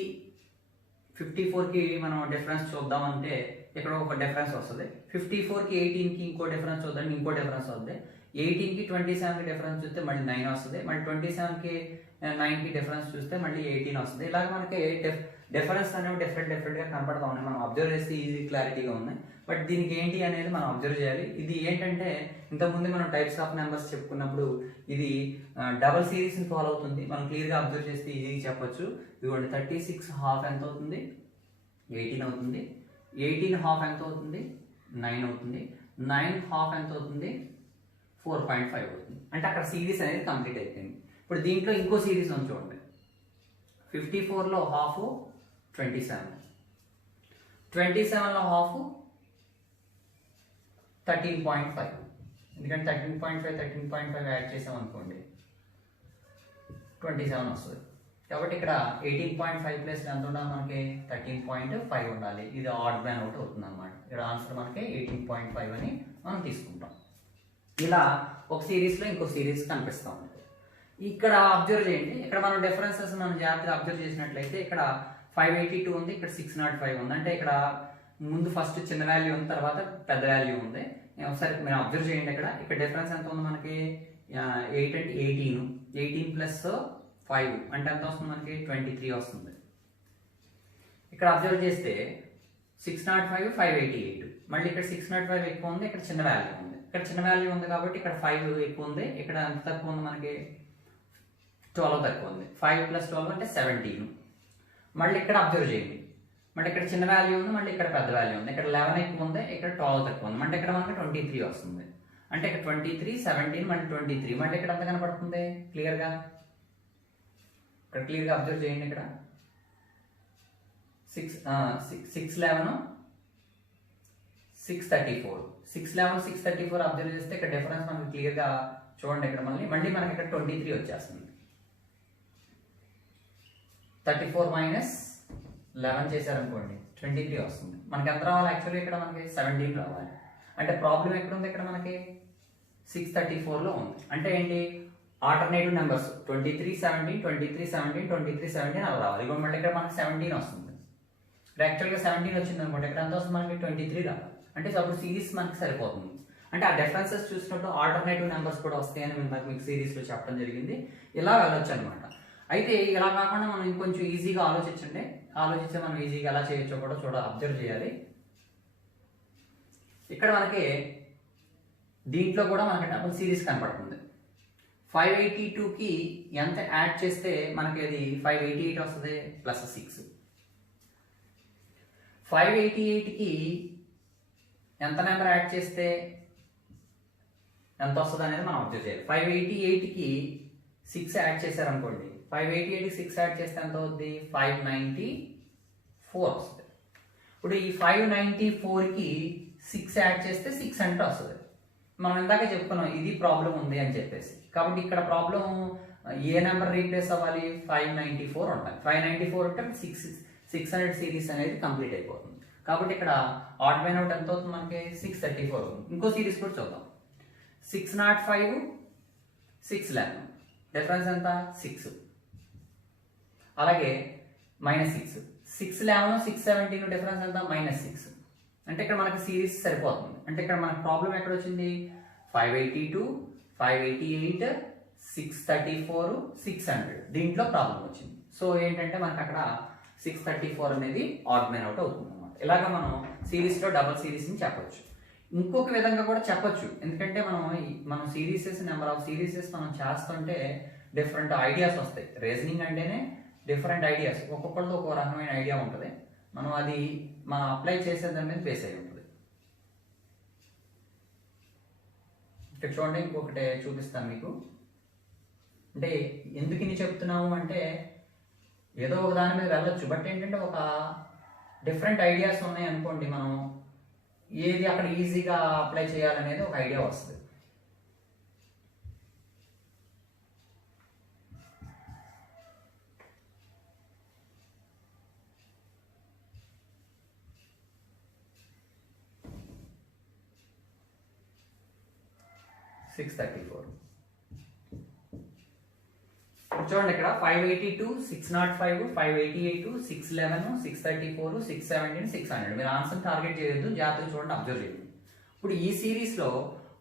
54కి మనం డిఫరెన్స్ చూద్దామంటే ఇక్కడ ఒక డిఫరెన్స్ వస్తుంది. 54కి 18కి ఇంకో డిఫరెన్స్ చూద్దాం, ఇంకో డిఫరెన్స్ వస్తుంది. 18కి 27కి డిఫరెన్స్ చూస్తే మళ్ళీ 9 వస్తుంది. మళ్ళీ 27కి 9కి డిఫరెన్స్ చూస్తే మళ్ళీ 18 వస్తుంది. ఇలాగ మనకి డిఫరెన్స్ అనేవి డిఫరెంట్ గా కనపడతా ఉన్నాయి. మనం అబ్జర్వ్ చేస్తే ఈజీ క్లారిటీగా ఉన్నాయి. బట్ దీనికి ఏంటి అనేది మనం అబ్జర్వ్ చేయాలి. ఇది ఏంటంటే ఇంతకుముందు మనం టైప్స్ ఆఫ్ నెంబర్స్ చెప్పుకున్నప్పుడు ఇది డబల్ సిరీస్ ని ఫాలో అవుతుంది. మనం క్లియర్ గా అబ్జర్వ్ చేస్తే ఈజీగా చెప్పొచ్చు. ఇదిగోండి 36 హాఫ్ ఎంత అవుతుంది 18 అవుతుంది, 18 హాఫ్ ఎంత అవుతుంది 9 అవుతుంది, 9 హాఫ్ ఎంత అవుతుంది 4.5 అవుతుంది. అంటే అక్కడ సిరీస్ అనేది కంప్లీట్ అయిపోయింది. ఇప్పుడు దీంట్లో ఇంకో సిరీస్ ఉంది చూడండి. 54లో హాఫ్ 27, 27లో హాఫ్ 13.5. ఎందుకంటే 13.5 యాడ్ చేసాం అనుకోండి 27 వస్తుంది. కాబట్టి ఇక్కడ 18.5 ప్లస్ ఎంత ఉండాలి మనకి 13.5 ఉండాలి. ఇది ఆడ్ మ్యాన్ అవుట్ అవుతుంది అనమాట. ఇక్కడ ఆన్సర్ మనకి 18.5 అని మనం తీసుకుంటాం. ఇలా ఒక సిరీస్లో ఇంకో సిరీస్ కనిపిస్తూ ఉంటుంది. ఇక్కడ అబ్జర్వ్ చేయండి, ఇక్కడ మనం డిఫరెన్సెస్ మనం జాగ్రత్తగా అబ్జర్వ్ చేసినట్లయితే ఇక్కడ 582 ఉంది, ఇక్కడ 605 ఉంది. అంటే ఇక్కడ ముందు ఫస్ట్ చిన్న వాల్యూ ఉంది, తర్వాత పెద్ద వాల్యూ ఉంది. ఒకసారి మీరు అబ్జర్వ్ చేయండి. ఇక్కడ డిఫరెన్స్ ఎంత ఉంది మనకి 8 అంటే 18 ప్లస్ 5 అంటే ఎంత వస్తుంది మనకి 23 వస్తుంది. ఇక్కడ అబ్జర్వ్ చేస్తే 605, 588. మళ్ళీ ఇక్కడ 605 ఎక్కువ ఉంది, ఇక్కడ చిన్న వాల్యూ ఉంది. ఇక్కడ చిన్న వాల్యూ ఉంది కాబట్టి ఇక్కడ 5 ఎక్కువ ఉంది. ఇక్కడ ఎంత తక్కువ ఉంది మనకి 12 తక్కువ ఉంది. 5 + 12 అంటే 17. మళ్ళీ ఇక్కడ అబ్జర్వ్ చేయండి, మళ్ళీ ఇక్కడ చిన్న వాల్యూ ఉంది, మళ్ళీ ఇక్కడ పెద్ద వాల్యూ ఉంది. ఇక్కడ 11 ఎక్కువ ఉంది, ఇక్కడ 12 తక్కువ ఉంది. అంటే ఇక్కడ మనకి 23 వస్తుంది. అంటే ఇక్కడ 23, 17, మళ్ళీ 23. మళ్ళీ ఇక్కడ ఎంత కనపడుతుంది క్లియర్గా, ఇక్కడ క్లియర్గా అబ్జర్వ్ చేయండి. ఇక్కడ 611, 634, 611, 634 అబ్జర్వ్ చేస్తే ఇక్కడ డిఫరెన్స్ మనకి క్లియర్గా చూడండి. ఇక్కడ మళ్ళీ మనకి ఇక్కడ 23 వచ్చేస్తుంది. 34 మైనస్ 11 చేశారనుకోండి 23 వస్తుంది. మనకి ఎంత రావాలి యాక్చువల్లీ ఇక్కడ మనకి 17 రావాలి. అంటే ప్రాబ్లం ఎక్కడ ఉంది, ఇక్కడ మనకి 634లో ఉంది. అంటే ఏంటి, ఆల్టర్నేటివ్ నెంబర్స్ 23, 17, 23, 17, 23, 17 అలా రావాలి. ఇప్పుడు మళ్ళీ ఇక్కడ మనకి 17 వస్తుంది. ఇక్కడ యాక్చువల్గా 17 వచ్చింది అనుకోండి, ఇక్కడ ఎంత వస్తుంది మనకి 23 రావాలి. అంటే అప్పుడు సిరీస్ మనకి సరిపోతుంది. అంటే ఆ డిఫరెన్సెస్ చూసినప్పుడు ఆల్టర్నేటివ్ నెంబర్స్ కూడా వస్తాయని మీకు సిరీస్లో చెప్పడం జరిగింది. ఇలా వెళ్ళొచ్చు అనమాట. అయితే ఇలా కాకుండా మనం ఇంకొంచెం ఈజీగా ఆలోచిస్తే మనం ఈజీగా ఎలా చేయొచ్చో కూడా అబ్జర్వ్ చేయాలి. ఇక్కడ మనకి దీంట్లో కూడా మనకి డబుల్ సిరీస్ కనపడుతుంది. 582కి ఎంత యాడ్ చేస్తే మనకి అది 588 వస్తుంది ప్లస్ 6. 588కి ఎంత నెంబర్ యాడ్ చేస్తే ఎంత వస్తుంది అనేది మనం అబ్జర్వ్ చేయాలి. 588కి 6 యాడ్ చేశారనుకోండి, 588కి 6 యాడ్ చేస్తే ఎంత అవుద్ది? 594 వస్తుంది. ఇప్పుడు ఈ 594కి 6 యాడ్ చేస్తే 6 అంటే వస్తుంది. మనం ఇందాక చెప్పుకున్నాం ఇది ప్రాబ్లం ఉంది అని చెప్పేసి. కాబట్టి ఇక్కడ ప్రాబ్లం ఏ నెంబర్ రీప్లేస్ అవ్వాలి? 594 ఉండాలి. 594 అంటే 600 సిరీస్ అనేది కంప్లీట్ అయిపోతుంది. కాబట్టి ఇక్కడ ఆడ్ బై అవుట్ ఎంత అవుతుంది మనకి? 634 అవుతుంది. ఇంకో సిరీస్ కూడా చూద్దాం. 605 611 డిఫరెన్స్ ఎంత? 6. అలాగే -6 611 617 డిఫరెన్స్ ఎంత? -6. అంటే ఇక్కడ మనకి సిరీస్ సరిపోతుంది. అంటే ఇక్కడ మనకి ప్రాబ్లం ఎక్కడ వచ్చింది? 582 588 634 600 దీంట్లో ప్రాబ్లం వచ్చింది. సో ఏంటంటే మనకి అక్కడ 634 అనేది ఆడ్ మ్యాన్ అవుట్ అవుతుంది అన్నమాట. ఇలాగ మనం సిరీస్లో డబుల్ సిరీస్ ని చెప్పొచ్చు. ఇంకొక విధంగా కూడా చెప్పొచ్చు. ఎందుకంటే మనం సిరీసెస్ నెంబర్ ఆఫ్ సిరీసెస్ మనం చేస్తుంటే డిఫరెంట్ ఐడియాస్ వస్తాయి. రీజనింగ్ అంటేనే డిఫరెంట్ ఐడియాస్, ఒక్కొక్కరితో ఒక్కో రకమైన ఐడియా ఉంటుంది. మనం అప్లై చేసే దాని మీద బేస్ అయి ఉంటుంది. ఇక్కడ చూడండి, ఇంకొకటి చూపిస్తాను మీకు. అంటే ఎందుకు ఇన్ని చెప్తున్నాము అంటే ఏదో ఒక దాని మీద వెళ్ళొచ్చు, బట్ ఏంటంటే ఒక డిఫరెంట్ ఐడియాస్ ఉన్నాయి అనుకోండి, మనం ఏది అక్కడ ఈజీగా అప్లై చేయాలనేది ఒక ఐడియా వస్తుంది. చూడండి ఇక్కడ 582 605 588 611 634 617 600. మీరు ఆన్సర్ టార్గెట్ చేయొద్దు, జాగ్రత్తగా చూడండి, అబ్జర్వ్ చేయండి. ఇప్పుడు ఈ సిరీస్ లో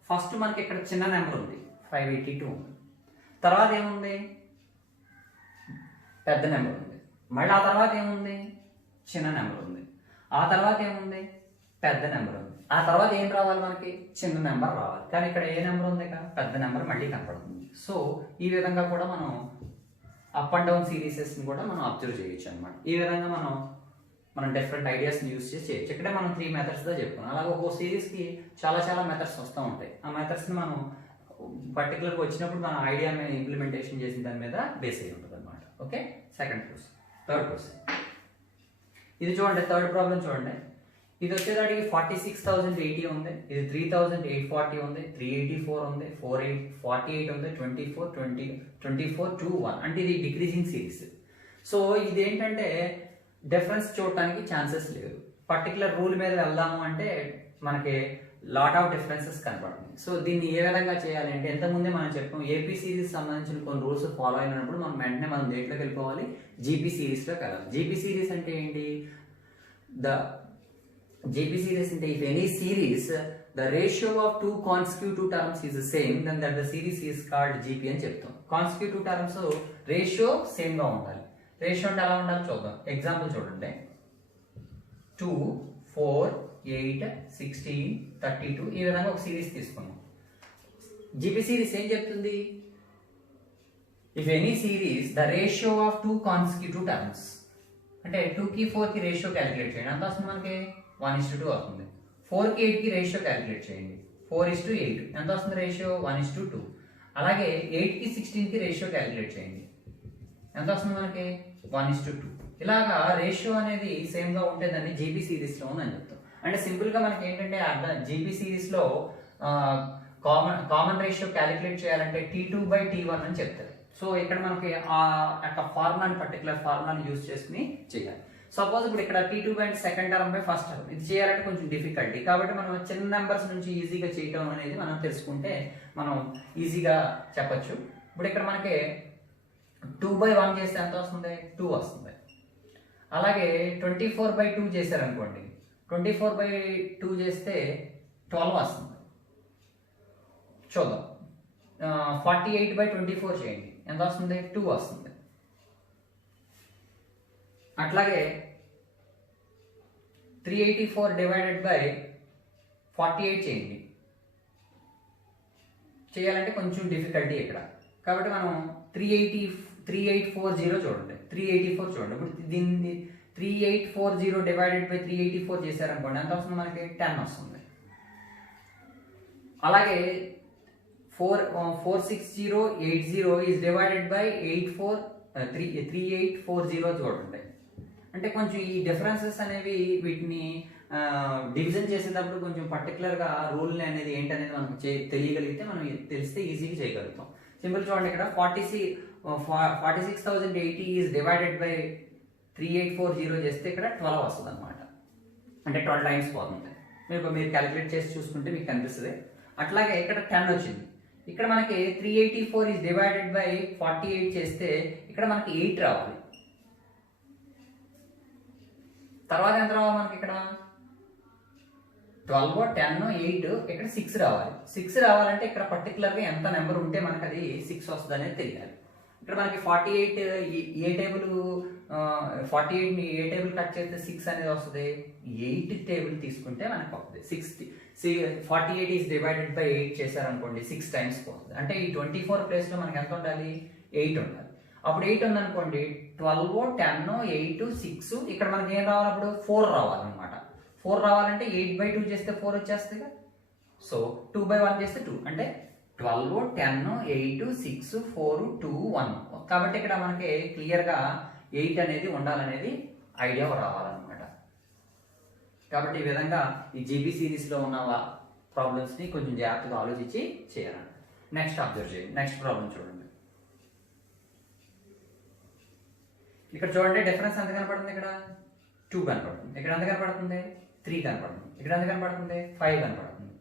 ఫస్ట్ మనకి ఇక్కడ చిన్న నెంబర్ ఉంది 582 ఉంది. తర్వాత ఏముంది? పెద్ద నెంబర్ ఉంది. మళ్ళీ ఆ తర్వాత ఏముంది? చిన్న నెంబర్ ఉంది. ఆ తర్వాత ఏముంది? పెద్ద నెంబర్ ఉంది. ఆ తర్వాత ఏం రావాలి? మనకి చిన్న నెంబర్ రావాలి. కానీ ఇక్కడ ఏ నెంబర్ ఉంది? పెద్ద నెంబర్ మళ్ళీ కనపడుతుంది. సో ఈ విధంగా కూడా మనం అప్ అండ్ డౌన్ సిరీసెస్ ని కూడా మనం అబ్జర్వ్ చేయొచ్చు అనమాట. ఈ విధంగా మనం డిఫరెంట్ ఐడియాస్ ని యూస్ చేసి చేయొచ్చు. ఇక్కడే మనం 3 మెథడ్స్ తో చెప్పుకున్నాం. అలాగే ఒక్కో సిరీస్ కి చాలా మెథడ్స్ వస్తూ ఉంటాయి. ఆ మెథడ్స్ ని మనం పర్టికులర్గా వచ్చినప్పుడు మన ఐడియా మీద ఇంప్లిమెంటేషన్ చేసిన దాని మీద బేస్ అయి ఉంటుంది అనమాట. Okay, second question. Third question ఇది చూడండి. థర్డ్ ప్రాబ్లం చూడండి. ఇది వచ్చేదానికి 46,080 ఉంది, ఇది 3,840 ఉంది, 384 ఉంది, 48 ఉంది, 24 21. అంటే ఇది డిక్రీజింగ్ సిరీస్. సో ఇదేంటంటే డిఫరెన్స్ చూడటానికి ఛాన్సెస్ లేదు. పర్టికులర్ రూల్ మీద వెళ్దాము అంటే మనకి లాట్ ఆఫ్ డిఫరెన్సెస్ కనపడుతుంది. సో దీన్ని ఏ విధంగా చేయాలి అంటే, ఎంతకుముందే మనం చెప్పాం ఏపీ సిరీస్ సంబంధించిన కొన్ని రూల్స్ ఫాలో అయినప్పుడు మనం దేంట్లోకి వెళ్ళిపోవాలి? జీపీ సిరీస్లోకి వెళ్ళాలి. జీపీ సిరీస్ అంటే ఏంటి? GP series అంటే if any series the ratio of 2 consecutive terms is the same, then that the series is called GP అని చెప్తాం. కాన్సిక్యూటివ్ టర్మ్స్ రేషియో సేమ్ గా ఉండాలి. రేషియో అంటే ఎలా ఉండాలి చూద్దాం. ఎగ్జాంపుల్ చూడండి. 2 4 8 16 32 ఈ విధంగా ఒక సిరీస్ తీసుకున్నాం. GP సిరీస్ ఏం చెప్తుంది? if any series the ratio of 2 consecutive terms అంటే 2 కి 4 కి రేషియో క్యాలిక్యులేట్ చేయండి. ఎంత వస్తుంది మనకి? 1:2 వస్తుంది. 4 కి 8 కి రేషియో క్యాలిక్యులేట్ చేయండి. 4:8 ఎంత వస్తుంది రేషియో? 1:2. అలాగే 8 కి 16 కి రేషియో క్యాలిక్యులేట్ చేయండి. ఎంత వస్తుంది మనకి? 1:2. ఇలాగా రేషియో అనేది సేమ్ గా ఉంటే దాన్ని జీపీ సిరీస్ లో ఉందని చెప్తాం. అంటే సింపుల్ గా మనకి ఏంటంటే జీపీ సిరీస్ లో కామన్ రేషియో క్యాలిక్యులేట్ చేయాలంటే T2/T1 అని చెప్తారు. సో ఇక్కడ మనకి ఆ ఫార్ములాని పర్టికులర్ ఫార్ములాని యూజ్ చేసుకుని చేయాలి. సపోజ్ ఇప్పుడు ఇక్కడ T2 by second term by first term ఇది చేయాలంటే కొంచెం డిఫికల్టీ. కాబట్టి మనం చిన్న నెంబర్స్ నుంచి ఈజీగా చేయటం అనేది మనం తెలుసుకుంటే మనం ఈజీగా చెప్పొచ్చు. ఇప్పుడు ఇక్కడ మనకి 2/1 చేస్తే ఎంత వస్తుంది? 2 వస్తుంది. అలాగే 24/2 చేశారనుకోండి, 24/2 చేస్తే 12 వస్తుంది. చూద్దాం. 48/24 చేయండి, ఎంత వస్తుంది? 2 వస్తుంది. అట్లాగే 384 డివైడెడ్ బై 48 చేయండి. చేయాలంటే కొంచెం డిఫికల్టీ ఇక్కడ, కాబట్టి మనం 3840 చూడండి. 384 చూడండి. ఇప్పుడు దీన్ని 3840 డివైడెడ్ బై 384 చేశారనుకోండి, ఎంత వస్తుంది మనకి? 10 వస్తుంది. అలాగే 46080 ఈజ్ డివైడెడ్ బై 3840 చూడండి. అంటే కొంచెం ఈ డిఫరెన్సెస్ అనేవి వీటిని డివిజన్ చేసేటప్పుడు కొంచెం పర్టికులర్గా రూల్ అనేది ఏంటనేది మనకు తెలియగలిగితే, మనం తెలిస్తే ఈజీగా చేయగలుగుతాం. సింపుల్ చూడండి, ఇక్కడ 46,080 ఈజ్ డివైడెడ్ బై 3840 చేస్తే ఇక్కడ 12 వస్తుంది అనమాట. అంటే 12 టైమ్స్ పోతుంది. మీరు క్యాలిక్యులేట్ చేసి చూసుకుంటే మీకు కనిపిస్తుంది. అట్లాగే ఇక్కడ 10 వచ్చింది. ఇక్కడ మనకి 384 ఈజ్ డివైడెడ్ బై 48 చేస్తే ఇక్కడ మనకి 8 రావాలి. తర్వాత ఎంత రావాలి మనకి? ఇక్కడ 12, 10, 8, ఇక్కడ 6 రావాలి. 6 రావాలంటే ఇక్కడ పర్టికులర్గా ఎంత నెంబర్ ఉంటే మనకి అది 6 వస్తుంది అనేది తెలియాలి. ఇక్కడ మనకి 48 ఏ టేబుల్ 48ని ఏ టేబుల్ కట్ చేస్తే 6 అనేది వస్తుంది? 8 టేబుల్ తీసుకుంటే మనకి వస్తుంది 60. 48 ఈజ్ డివైడెడ్ బై 8 చేశారనుకోండి, 6 టైమ్స్ పోతుంది. అంటే ఈ 24 ప్లేస్లో మనకి ఎంత ఉండాలి? 8 ఉండాలి. అప్పుడు 8 ఉందనుకోండి, 12, 10, 8, 6, ఇక్కడ మనకి ఏం రావాలి? అప్పుడు 4 రావాలన్నమాట. 4 రావాలంటే 8/2 చేస్తే 4 వచ్చేస్తుంది. సో 2/1 చేస్తే 2, అంటే 12, 10, 8, 6, 4, 2, 1. కాబట్టి ఇక్కడ మనకి క్లియర్గా 8 అనేది ఉండాలనేది ఐడియా రావాలన్నమాట. కాబట్టి ఈ విధంగా ఈ జీబీ సిరీస్లో ఉన్న ప్రాబ్లమ్స్ని కొంచెం జాగ్రత్తగా ఆలోచించి చేయాలి. నెక్స్ట్ అబ్జర్వ్ చేయండి. నెక్స్ట్ ప్రాబ్లం చూడండి. ఇక్కడ చూడండి, డిఫరెన్స్ ఎంత కనపడుతుంది? ఇక్కడ 2 కనపడుతుంది. ఇక్కడ ఎంత కనపడుతుంది? 3 కనపడుతుంది. ఇక్కడ ఎంత కనపడుతుంది? 5 కనపడుతుంది.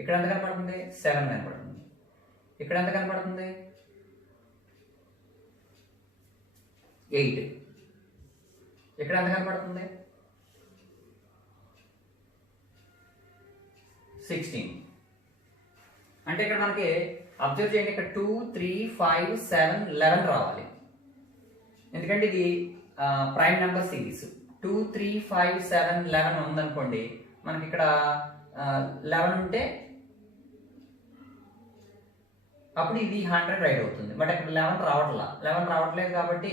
ఇక్కడ ఎంత కనపడుతుంది? 7 కనపడుతుంది. ఇక్కడ ఎంత కనపడుతుంది? 8. ఇక్కడ ఎంత కనపడుతుంది? 16. అంటే ఇక్కడ మనకి అబ్జర్వ్ చేయండి, ఇక్కడ 2, 3, 5, 7, 11 రావాలి. ఎందుకంటే ఇది ప్రైమ్ నెంబర్ సిరీస్. 2, 3, 5, 7, 11 ఉందనుకోండి, మనకి ఇక్కడ 11 ఉంటే అప్పుడు ఇది 100 రైట్ అవుతుంది. బట్ ఇక్కడ 11 రావట్లేదు కాబట్టి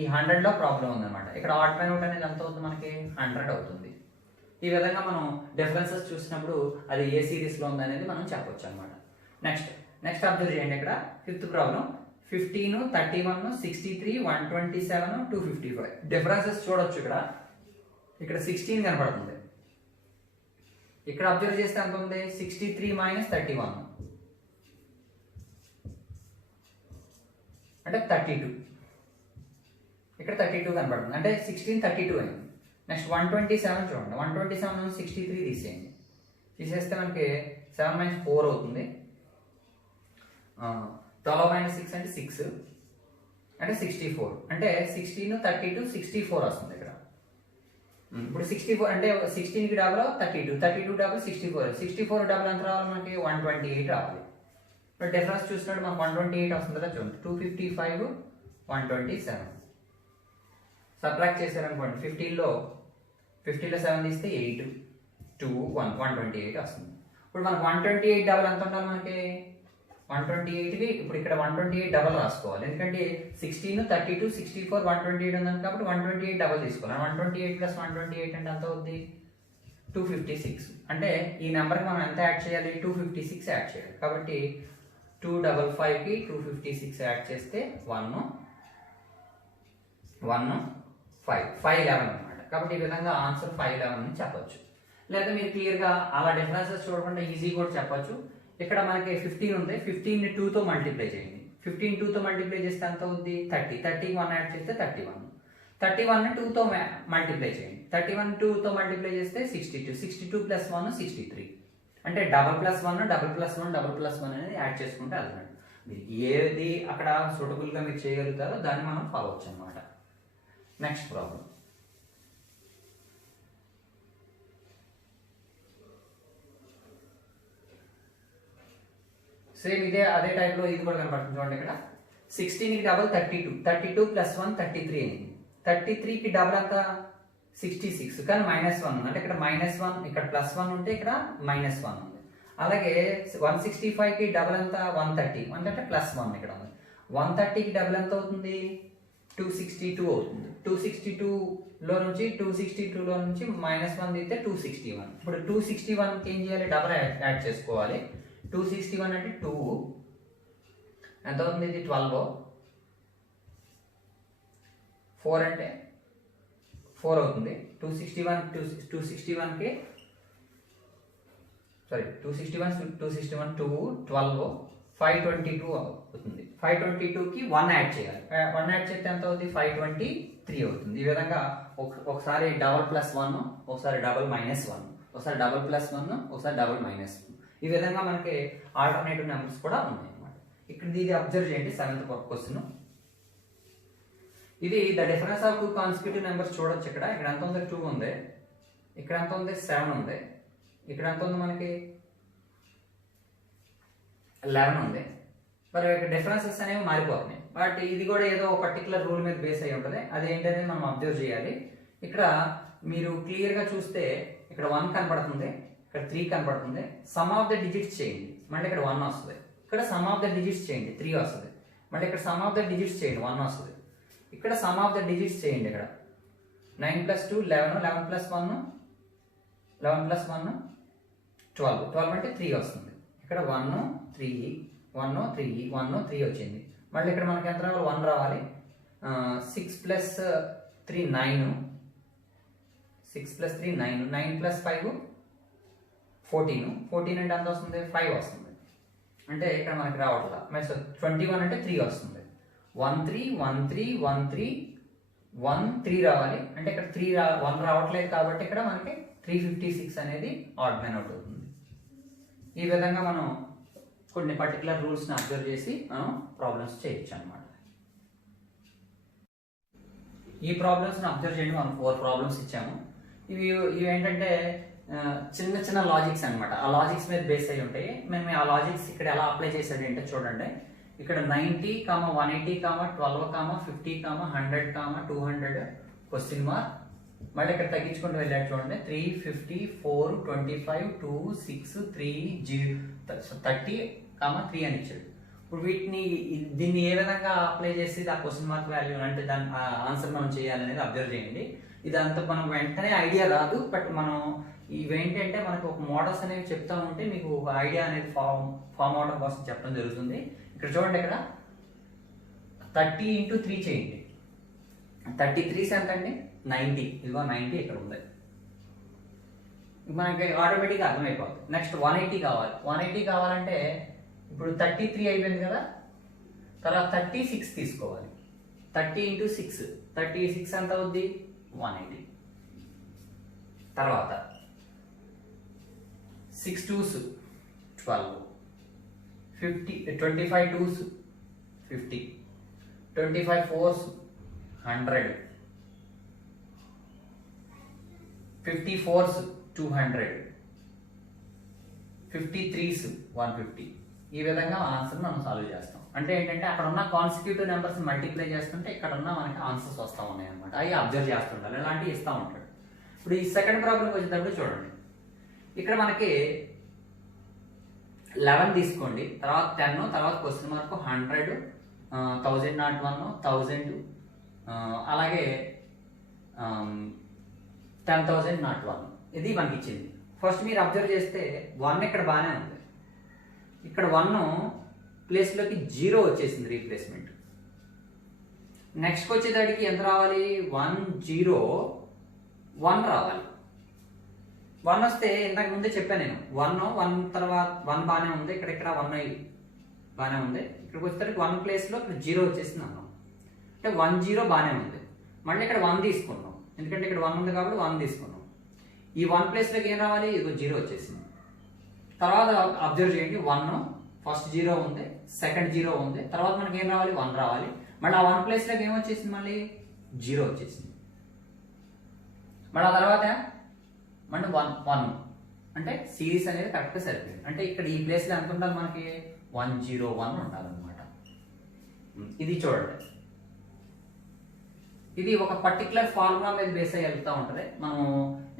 ఈ 100లో ప్రాబ్లం ఉందన్నమాట. ఇక్కడ ఆడ్ పైన ఒకటి అనేది ఎంత అవుతుంది? మనకి 100 అవుతుంది. ఈ విధంగా మనం డిఫరెన్సెస్ చూసినప్పుడు అది ఏ సిరీస్లో ఉందనేది మనం చెప్పొచ్చు అనమాట. నెక్స్ట్ అబ్జర్వ్ చేయండి. ఇక్కడ 5th ప్రాబ్లం 15, 31, 63, 127, 255 డిఫరెన్సెస్ చూడొచ్చు. ఇక్కడ 16 కనపడుతుంది. ఇక్కడ అబ్జర్వ్ చేస్తే ఎంత ఉంది? 63 - 31 అంటే 32. ఇక్కడ 32 కనపడుతుంది, అంటే 16, 32 అయింది. నెక్స్ట్ 127 చూడండి. 127 63 తీసేయండి. తీసేస్తే మనకి 7 - 4 అవుతుంది. 12 - 6 అంటే 6, అంటే 64. అంటే 16, 32, 64 వస్తుంది ఇక్కడ. ఇప్పుడు 64 అంటే 16కి డబల్ 32, 32 డబల్ 64, 64 డబల్ ఎంత రావాలి మనకి? 128 రావాలి. ఇప్పుడు డిఫరెన్స్ చూసినట్టు మనకు 128 వస్తుంది కదా చూడండి. 255, 127 సబ్ట్రాక్ట్ చేశారనుకోండి. 15లో 7 తీస్తే 8, 2, 1, 128 వస్తుంది. ఇప్పుడు మనకు 128 డబల్ ఎంత ఉండాలి మనకి? 128కి ఇప్పుడు ఇక్కడ 128 డబల్ రాసుకోవాలి. ఎందుకంటే 16, 32, 64, 128 ఉందని కాబట్టి 128 డబల్ తీసుకోవాలి. 128 + 128 అంటే ఎంత అవుద్ది? 256. అంటే ఈ నెంబర్కి మనం ఎంత యాడ్ చేయాలి? 256 యాడ్ చేయాలి. కాబట్టి 255కి 256 యాడ్ చేస్తే 1, 511 అనమాట. కాబట్టి ఈ విధంగా ఆన్సర్ 511 అని చెప్పొచ్చు. లేదా మీరు క్లియర్గా అలా డిఫరెన్సెస్ చూడకుండా ఈజీ కూడా చెప్పొచ్చు. ఇక్కడ మనకి 15 ఉంది. 15ని 2తో మల్టిప్లై చేయండి. 15 2తో మల్టిప్లై చేస్తే ఎంత అవుద్ది? 30. 30కి 1 యాడ్ చేస్తే 31. 31ని 2తో మల్టిప్లై చేయండి. 31 2తో మల్టిప్లై చేస్తే 62. 62 + 1 63. అంటే డబల్ ప్లస్ 1 అనేది యాడ్ చేసుకుంటే అదనమాట. మీరు ఏది అక్కడ సూటబుల్గా మీరు చేయగలుగుతారో దాన్ని మనం ఫాలో అవచ్చు అనమాట. నెక్స్ట్ ప్రాబ్లం సేమ్ అదే టైప్లో ఇది కూడా కనపడుతుంది చూడండి. ఇక్కడ 16కి డబల్ 32, 32 + 1 33 అయింది. 33కి డబల్ అంత 66 కానీ -1 ఉంది. అంటే ఇక్కడ -1 ఇక్కడ +1 ఉంటే ఇక్కడ -1 ఉంది. అలాగే 165కి డబల్ అంత 130 అంటే +1 ఇక్కడ ఉంది. 130కి డబల్ ఎంత అవుతుంది? 262 అవుతుంది. 262లో నుంచి -1 తీస్తే 261. ఇప్పుడు 261కి ఏం చేయాలి? డబల్ యాడ్ చేసుకోవాలి. 261 అంటే 2 ఎంత అవుతుంది? ఇది 12. 4 అంటే 4 అవుతుంది. 261కి సారీ 261 2 12 522 అవుతుంది. 522కి 1 యాడ్ చేయాలి. 1 యాడ్ చేస్తే ఎంత అవుతుంది? 523 అవుతుంది. ఈ విధంగా ఒకసారి డబల్ +1, ఒకసారి డబల్ -1, ఒకసారి డబల్ +1, ఒకసారి డబల్ -1. ఈ విధంగా మనకి ఆల్టర్నేటివ్ నెంబర్స్ కూడా ఉన్నాయి అన్నమాట. ఇక్కడ ఇది అబ్జర్వ్ చేయండి. 7th question. ఇది the difference of 2 consecutive numbers చూడొచ్చు. ఇక్కడ ఎంత ఉంది? 2 ఉంది. ఇక్కడ ఎంత ఉంది? 7 ఉంది. ఇక్కడ ఎంత ఉంది? మనకి 11 ఉంది. మరి ఇక్కడ డిఫరెన్సెస్ అనేవి మారిపోతున్నాయి. బట్ ఇది కూడా ఏదో పర్టికులర్ రూల్ మీద బేస్ అయి ఉంటుంది. అది ఏంటనేది మనం అబ్జర్వ్ చేయాలి. ఇక్కడ మీరు క్లియర్గా చూస్తే ఇక్కడ 1 కనపడుతుంది, ఇక్కడ 3 కనపడుతుంది. సమ్ ఆఫ్ ద డిజిట్స్ చేయండి, మళ్ళీ ఇక్కడ 1 వస్తుంది. ఇక్కడ సమ్ ఆఫ్ ద డిజిట్స్ చేయండి, 3 వస్తుంది. మళ్ళీ ఇక్కడ సమ్ ఆఫ్ ద డిజిట్స్ చేయండి, 1 వస్తుంది. ఇక్కడ సమ్ ఆఫ్ ద డిజిట్స్ చేయండి. ఇక్కడ 9 + 2 11, 11 + 1 11 + 1 12, 12 అంటే 3 వస్తుంది. ఇక్కడ 1 3 1 3 1 3 వచ్చింది. మళ్ళీ ఇక్కడ మనకి ఎంత రావాలి? 1 రావాలి. 6 + 3 9, 6 + 3 9, 9 + 5 14, 14 అంటే ఎంత వస్తుంది? 5 వస్తుంది. అంటే ఇక్కడ మనకి రావట్లేదు. మరి 21 అంటే 3 వస్తుంది. 1 3 1 3 1 3 1 3 రావాలి. అంటే ఇక్కడ 1 రావట్లేదు కాబట్టి ఇక్కడ మనకి 356 అనేది ఆడ్ మ్యాన్ అవుట్ అవుతుంది. ఈ విధంగా మనం కొన్ని పర్టికులర్ రూల్స్ని అబ్జర్వ్ చేసి మనం ప్రాబ్లమ్స్ చేయొచ్చు అనమాట. ఈ ప్రాబ్లమ్స్ని అబ్జర్వ్ చేయండి. మనం 4 ప్రాబ్లమ్స్ ఇచ్చాము. ఇవి ఏంటంటే చిన్న చిన్న లాజిక్స్ అనమాట. ఆ లాజిక్స్ మీద బేస్ అయి ఉంటాయి. మేము ఆ లాజిక్స్ ఇక్కడ ఎలా అప్లై చేసేది ఏంటో చూడండి. ఇక్కడ 90, 180, 12, 50, 100, 200 క్వశ్చన్ మార్క్. మళ్ళీ ఇక్కడ తగ్గించుకుంటూ వెళ్ళాడు చూడండి. 3 50 4 25 2 6 3 30, 3 అని ఇచ్చాడు. ఇప్పుడు దీన్ని ఏ విధంగా అప్లై చేసి ఆ క్వశ్చన్ మార్క్ వాల్యూ అంటే దాని ఆన్సర్ మనం చేయాలనేది అబ్జర్వ్ చేయండి. ఇదంతా మనం వెంటనే ఐడియా రాదు. బట్ మనం ఇవేంటంటే మనకు ఒక మోడల్స్ అనేవి చెప్తా ఉంటే మీకు ఒక ఐడియా అనేది ఫామ్ అవడం కోసం చెప్పడం జరుగుతుంది. ఇక్కడ చూడండి. ఇక్కడ 30 × 3 చేయండి. 33 ఎంత అండి? 90. ఇదిగో 90 ఇక్కడ ఉంది. మనకి ఆటోమేటిక్గా అర్థమైపోతుంది. నెక్స్ట్ 180 కావాలి. 180 కావాలంటే ఇప్పుడు 33 అయిపోయింది కదా. తర్వాత 36 తీసుకోవాలి. 30 × 6 36 ఎంత అవుద్ది? 180. తర్వాత 6 2s 12, 25 2s 50, 25 4s 100, 50 4s 200, 53s 150. ఈ విధంగా ఆన్సర్ మనం సాల్వ్ చేస్తాం. అంటే ఏంటంటే అక్కడ ఉన్న కాన్సిక్యూటివ్ నెంబర్స్ మల్టిప్లై చేస్తుంటే ఇక్కడ ఉన్న మనకి ఆన్సర్స్ వస్తూ ఉన్నాయి అనమాట. అవి అబ్జర్వ్ చేస్తుండాలి. ఇలాంటివి ఇస్తూ ఉంటాడు. ఇప్పుడు ఈ సెకండ్ ప్రాబ్లంకి వచ్చేటప్పుడు చూడండి. ఇక్కడ మనకి 11 తీసుకోండి, తర్వాత 10, తర్వాత క్వశ్చన్ మార్క్ 100, 1001, 1000, అలాగే 10,001. ఇది మనకి ఇచ్చింది. ఫస్ట్ మీరు అబ్జర్వ్ చేస్తే 1 ఇక్కడ బాగానే ఉంది. ఇక్కడ 1 ప్లేస్లోకి 0 వచ్చేసింది రీప్లేస్మెంట్. నెక్స్ట్కి వచ్చేదానికి ఎంత రావాలి? 1 0 1 రావాలి. 1 వస్తే ఇంతకు ముందే చెప్పాను నేను. 1 తర్వాత 1 బాగానే ఉంది. ఇక్కడ 1 బాగానే ఉంది. ఇక్కడికి వచ్చేసరికి 1 ప్లేస్లో ఇక్కడ 0 వచ్చేసింది అన్నాం. అంటే 1 0 బాగానే ఉంది. మళ్ళీ ఇక్కడ 1 తీసుకున్నాం. ఎందుకంటే ఇక్కడ 1 ఉంది కాబట్టి 1 తీసుకున్నాం. ఈ 1 ప్లేస్లోకి ఏం రావాలి? ఇదిగో 0 వచ్చేసింది. తర్వాత అబ్జర్వ్ చేయండి. 1 ఫస్ట్ 0 ఉంది, సెకండ్ 0 ఉంది. తర్వాత మనకి ఏం రావాలి? 1 రావాలి. మళ్ళీ ఆ 1 ప్లేస్లోకి ఏం వచ్చేసింది? మళ్ళీ 0 వచ్చేసింది. మళ్ళీ ఆ తర్వాత మళ్ళీ 1 అంటే సిరీస్ అనేది కరెక్ట్గా సరిపోయింది. అంటే ఇక్కడ ఈ ప్లేస్లో ఎంత ఉండాలి? మనకి 101 ఉండాలన్నమాట. ఇది చూడండి. ఇది ఒక పర్టికులర్ ఫార్ములా మీద బేస్ అయ్యి వెళ్తూ ఉంటుంది. మనం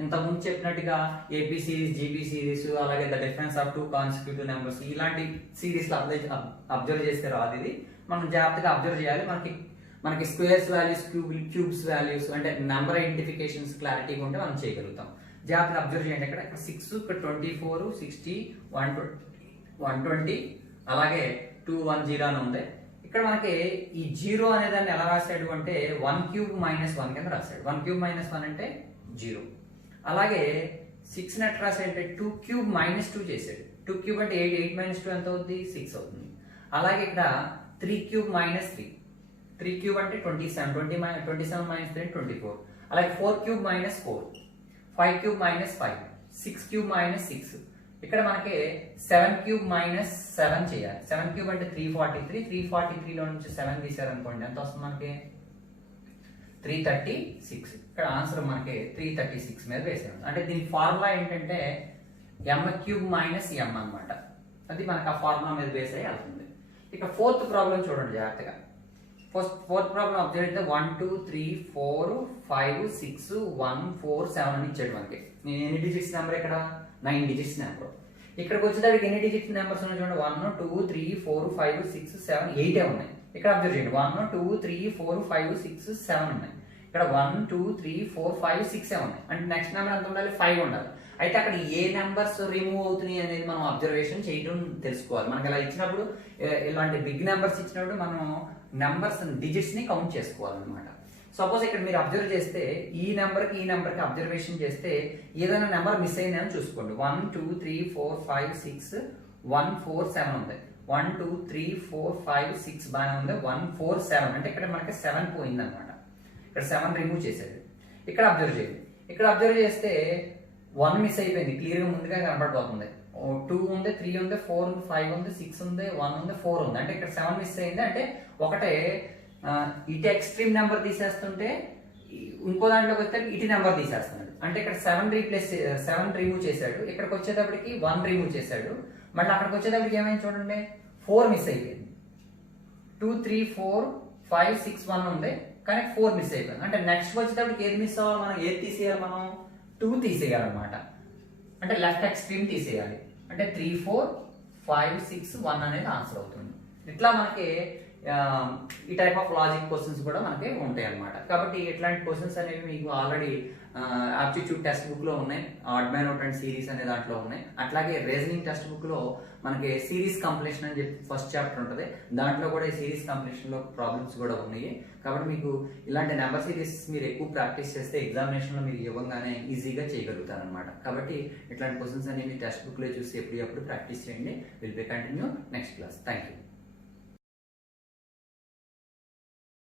ఇంతకుముందు చెప్పినట్టుగా ఏపీ సిరీస్, జీపీ సిరీస్, అలాగే the difference of two consecutive numbers ఇలాంటి సిరీస్లో అబ్జర్వ్ చేస్తే రాదు. ఇది మనం జాగ్రత్తగా అబ్జర్వ్ చేయాలి. మనకి స్క్వేర్స్ వాల్యూస్, క్యూబ్స్ వాల్యూస్ అంటే నెంబర్ ఐడెంటిఫికేషన్స్ క్లారిటీగా ఉంటే మనం చేయగలుగుతాం. జాగ్రత్తగా అబ్జర్వ్ చేయండి. ఇక్కడ 6, ఇక్కడ 24, 60, 120 అలాగే 210 అని ఉంది. ఇక్కడ మనకి ఈ 0 అనే దాన్ని ఎలా రాశాడు అంటే 1 cube minus 1 కింద రాశాడు. 1 cube minus 1 అంటే 0. అలాగే 6 నెట్ రాశాడంటే 2 cube minus 2 చేశాడు. 2 cube అంటే 8, 8 minus 2 ఎంత అవుతుంది? 6 అవుతుంది. అలాగే ఇక్కడ 3 cube minus 3, 3 cube అంటే 27, 27 minus 3 24. అలాగే 4 cube minus 4, 5 cube minus 5, 6 cube minus 6. ఇక్కడ మనకి 7 cube minus 7 చేయాలి. 7 cube అంటే 343, 343లో నుంచి 7 తీసారు అనుకోండి, ఎంత వస్తుంది మనకి? 336. ఇక్కడ ఆన్సర్ మనకి 336 మీద వేసాము. అంటే దీని ఫార్ములా ఏంటంటే m క్యూబ్ మైనస్ m అనమాట. అది మనకి ఆ ఫార్ములా మీద బేస్ అయ్యి వెళ్తుంది. ఇక ఫోర్త్ ప్రాబ్లం చూడండి జాగ్రత్తగా. ఫోర్త్ ప్రాబ్లం అబ్జర్వ్ అయితే 1 2 3 4 5 6 1 4 7 అని ఇచ్చాడు మనకి. ఎన్ని డిజిట్స్ నెంబర్? ఇక్కడ 9 డిజిట్స్ నెంబర్. ఇక్కడికి వచ్చేదానికి ఎన్ని డిజిట్స్ నెంబర్స్ ఉన్నాయి చూడండి? 1 2 3 4 5 6 7 8 ఉన్నాయి. ఇక్కడ అబ్జర్వ్ చేయండి. 1 2 3 4 5 6 7 ఉన్నాయి. ఇక్కడ 1 2 3 4 5 6 ఉన్నాయి. అంటే నెక్స్ట్ నెంబర్ ఎంత ఉండాలి? 5 ఉండాలి. అయితే అక్కడ ఏ నెంబర్స్ రిమూవ్ అవుతున్నాయి అనేది మనం అబ్జర్వేషన్ చేయడం తెలుసుకోవాలి. మనకి ఇలా ఇచ్చినప్పుడు, ఇలాంటి బిగ్ నెంబర్స్ ఇచ్చినప్పుడు మనం నెంబర్స్ డిజిట్స్ ని కౌంట్ చేసుకోవాలన్నమాట. సపోజ్ ఇక్కడ మీరు అబ్జర్వ్ చేస్తే ఈ నెంబర్కి అబ్జర్వేషన్ చేస్తే ఏదైనా నెంబర్ మిస్ అయిందని చూసుకోండి. 1 2 3 4 5 6 1 4 7 ఉంది. 1 2 3 4 5 6 బాగానే ఉంది. 1 4 7 అంటే ఇక్కడ మనకి 7 పోయింది అనమాట. ఇక్కడ 7 రిమూవ్ చేసేది. ఇక్కడ అబ్జర్వ్ చేయండి. ఇక్కడ అబ్జర్వ్ చేస్తే 1 మిస్ అయిపోయింది, క్లియర్గా ముందుగా కనపడిపోతుంది. 2 ఉంది, 3 ఉంది, 4 ఉంది, 5 ఉంది, 6 ఉంది, 1 ఉంది, 4 ఉంది. అంటే ఇక్కడ 7 మిస్ అయింది. అంటే ఒకటే ఇటు ఎక్స్ట్రీమ్ నెంబర్ తీసేస్తుంటే ఇంకో దాంట్లోకి వస్తే ఇటు నెంబర్ తీసేస్తున్నాడు. అంటే ఇక్కడ 7 రిమూవ్ చేశాడు. ఇక్కడికి వచ్చేటప్పటికి 1 రిమూవ్ చేశాడు. మళ్ళీ అక్కడికి వచ్చేటప్పటికి ఏమైంది చూడండి? 4 మిస్ అయిపోయింది. 2 3 4 5 6 1 ఉంది, కానీ 4 మిస్ అయిపోయింది. అంటే నెక్స్ట్ వచ్చేటప్పటికి ఏది మిస్ అవ్వాలి? మనం ఏది తీసేయాలి? మనం 2 తీసేయాలన్నమాట. అంటే లెఫ్ట్ ఎక్స్ట్రీమ్ తీసేయాలి. అంటే 3 4 5 6 1 అనేది ఆన్సర్ అవుతుంది. ఇట్లా మనకి ఈ టైప్ ఆఫ్ లాజిక్ క్వశ్చన్స్ కూడా మనకి ఉంటాయి అన్నమాట. కాబట్టి ఇట్లాంటి క్వశ్చన్స్ అనేవి మీకు ఆల్రెడీ ఆప్టిట్యూడ్ టెక్స్ట్ బుక్ లో ఉన్నాయి. Add man out and series అనే దాంట్లో ఉన్నాయి. అట్లాగే రీజనింగ్ టెక్స్ట్ బుక్ లో మనకి సిరీస్ కంప్లీషన్ అని చెప్పి ఫస్ట్ చాప్టర్ ఉంటుంది. దాంట్లో కూడా ఈ సిరీస్ కంప్లీషన్ లో ప్రాబ్లమ్స్ కూడా ఉన్నాయి. కాబట్టి మీకు ఇలాంటి నెంబర్ సిరీస్ మీరు ఎక్కువ ప్రాక్టీస్ చేస్తే ఎగ్జామినేషన్ లో మీరు ఇవ్వగానే ఈజీగా చేయగలుగుతారు అనమాట. కాబట్టి ఇట్లాంటి క్వశ్చన్స్ అనేవి టెక్స్ట్ బుక్ లో చూసి ఎప్పుడు ప్రాక్టీస్ చేయండి. Will be continue next class. Thank you.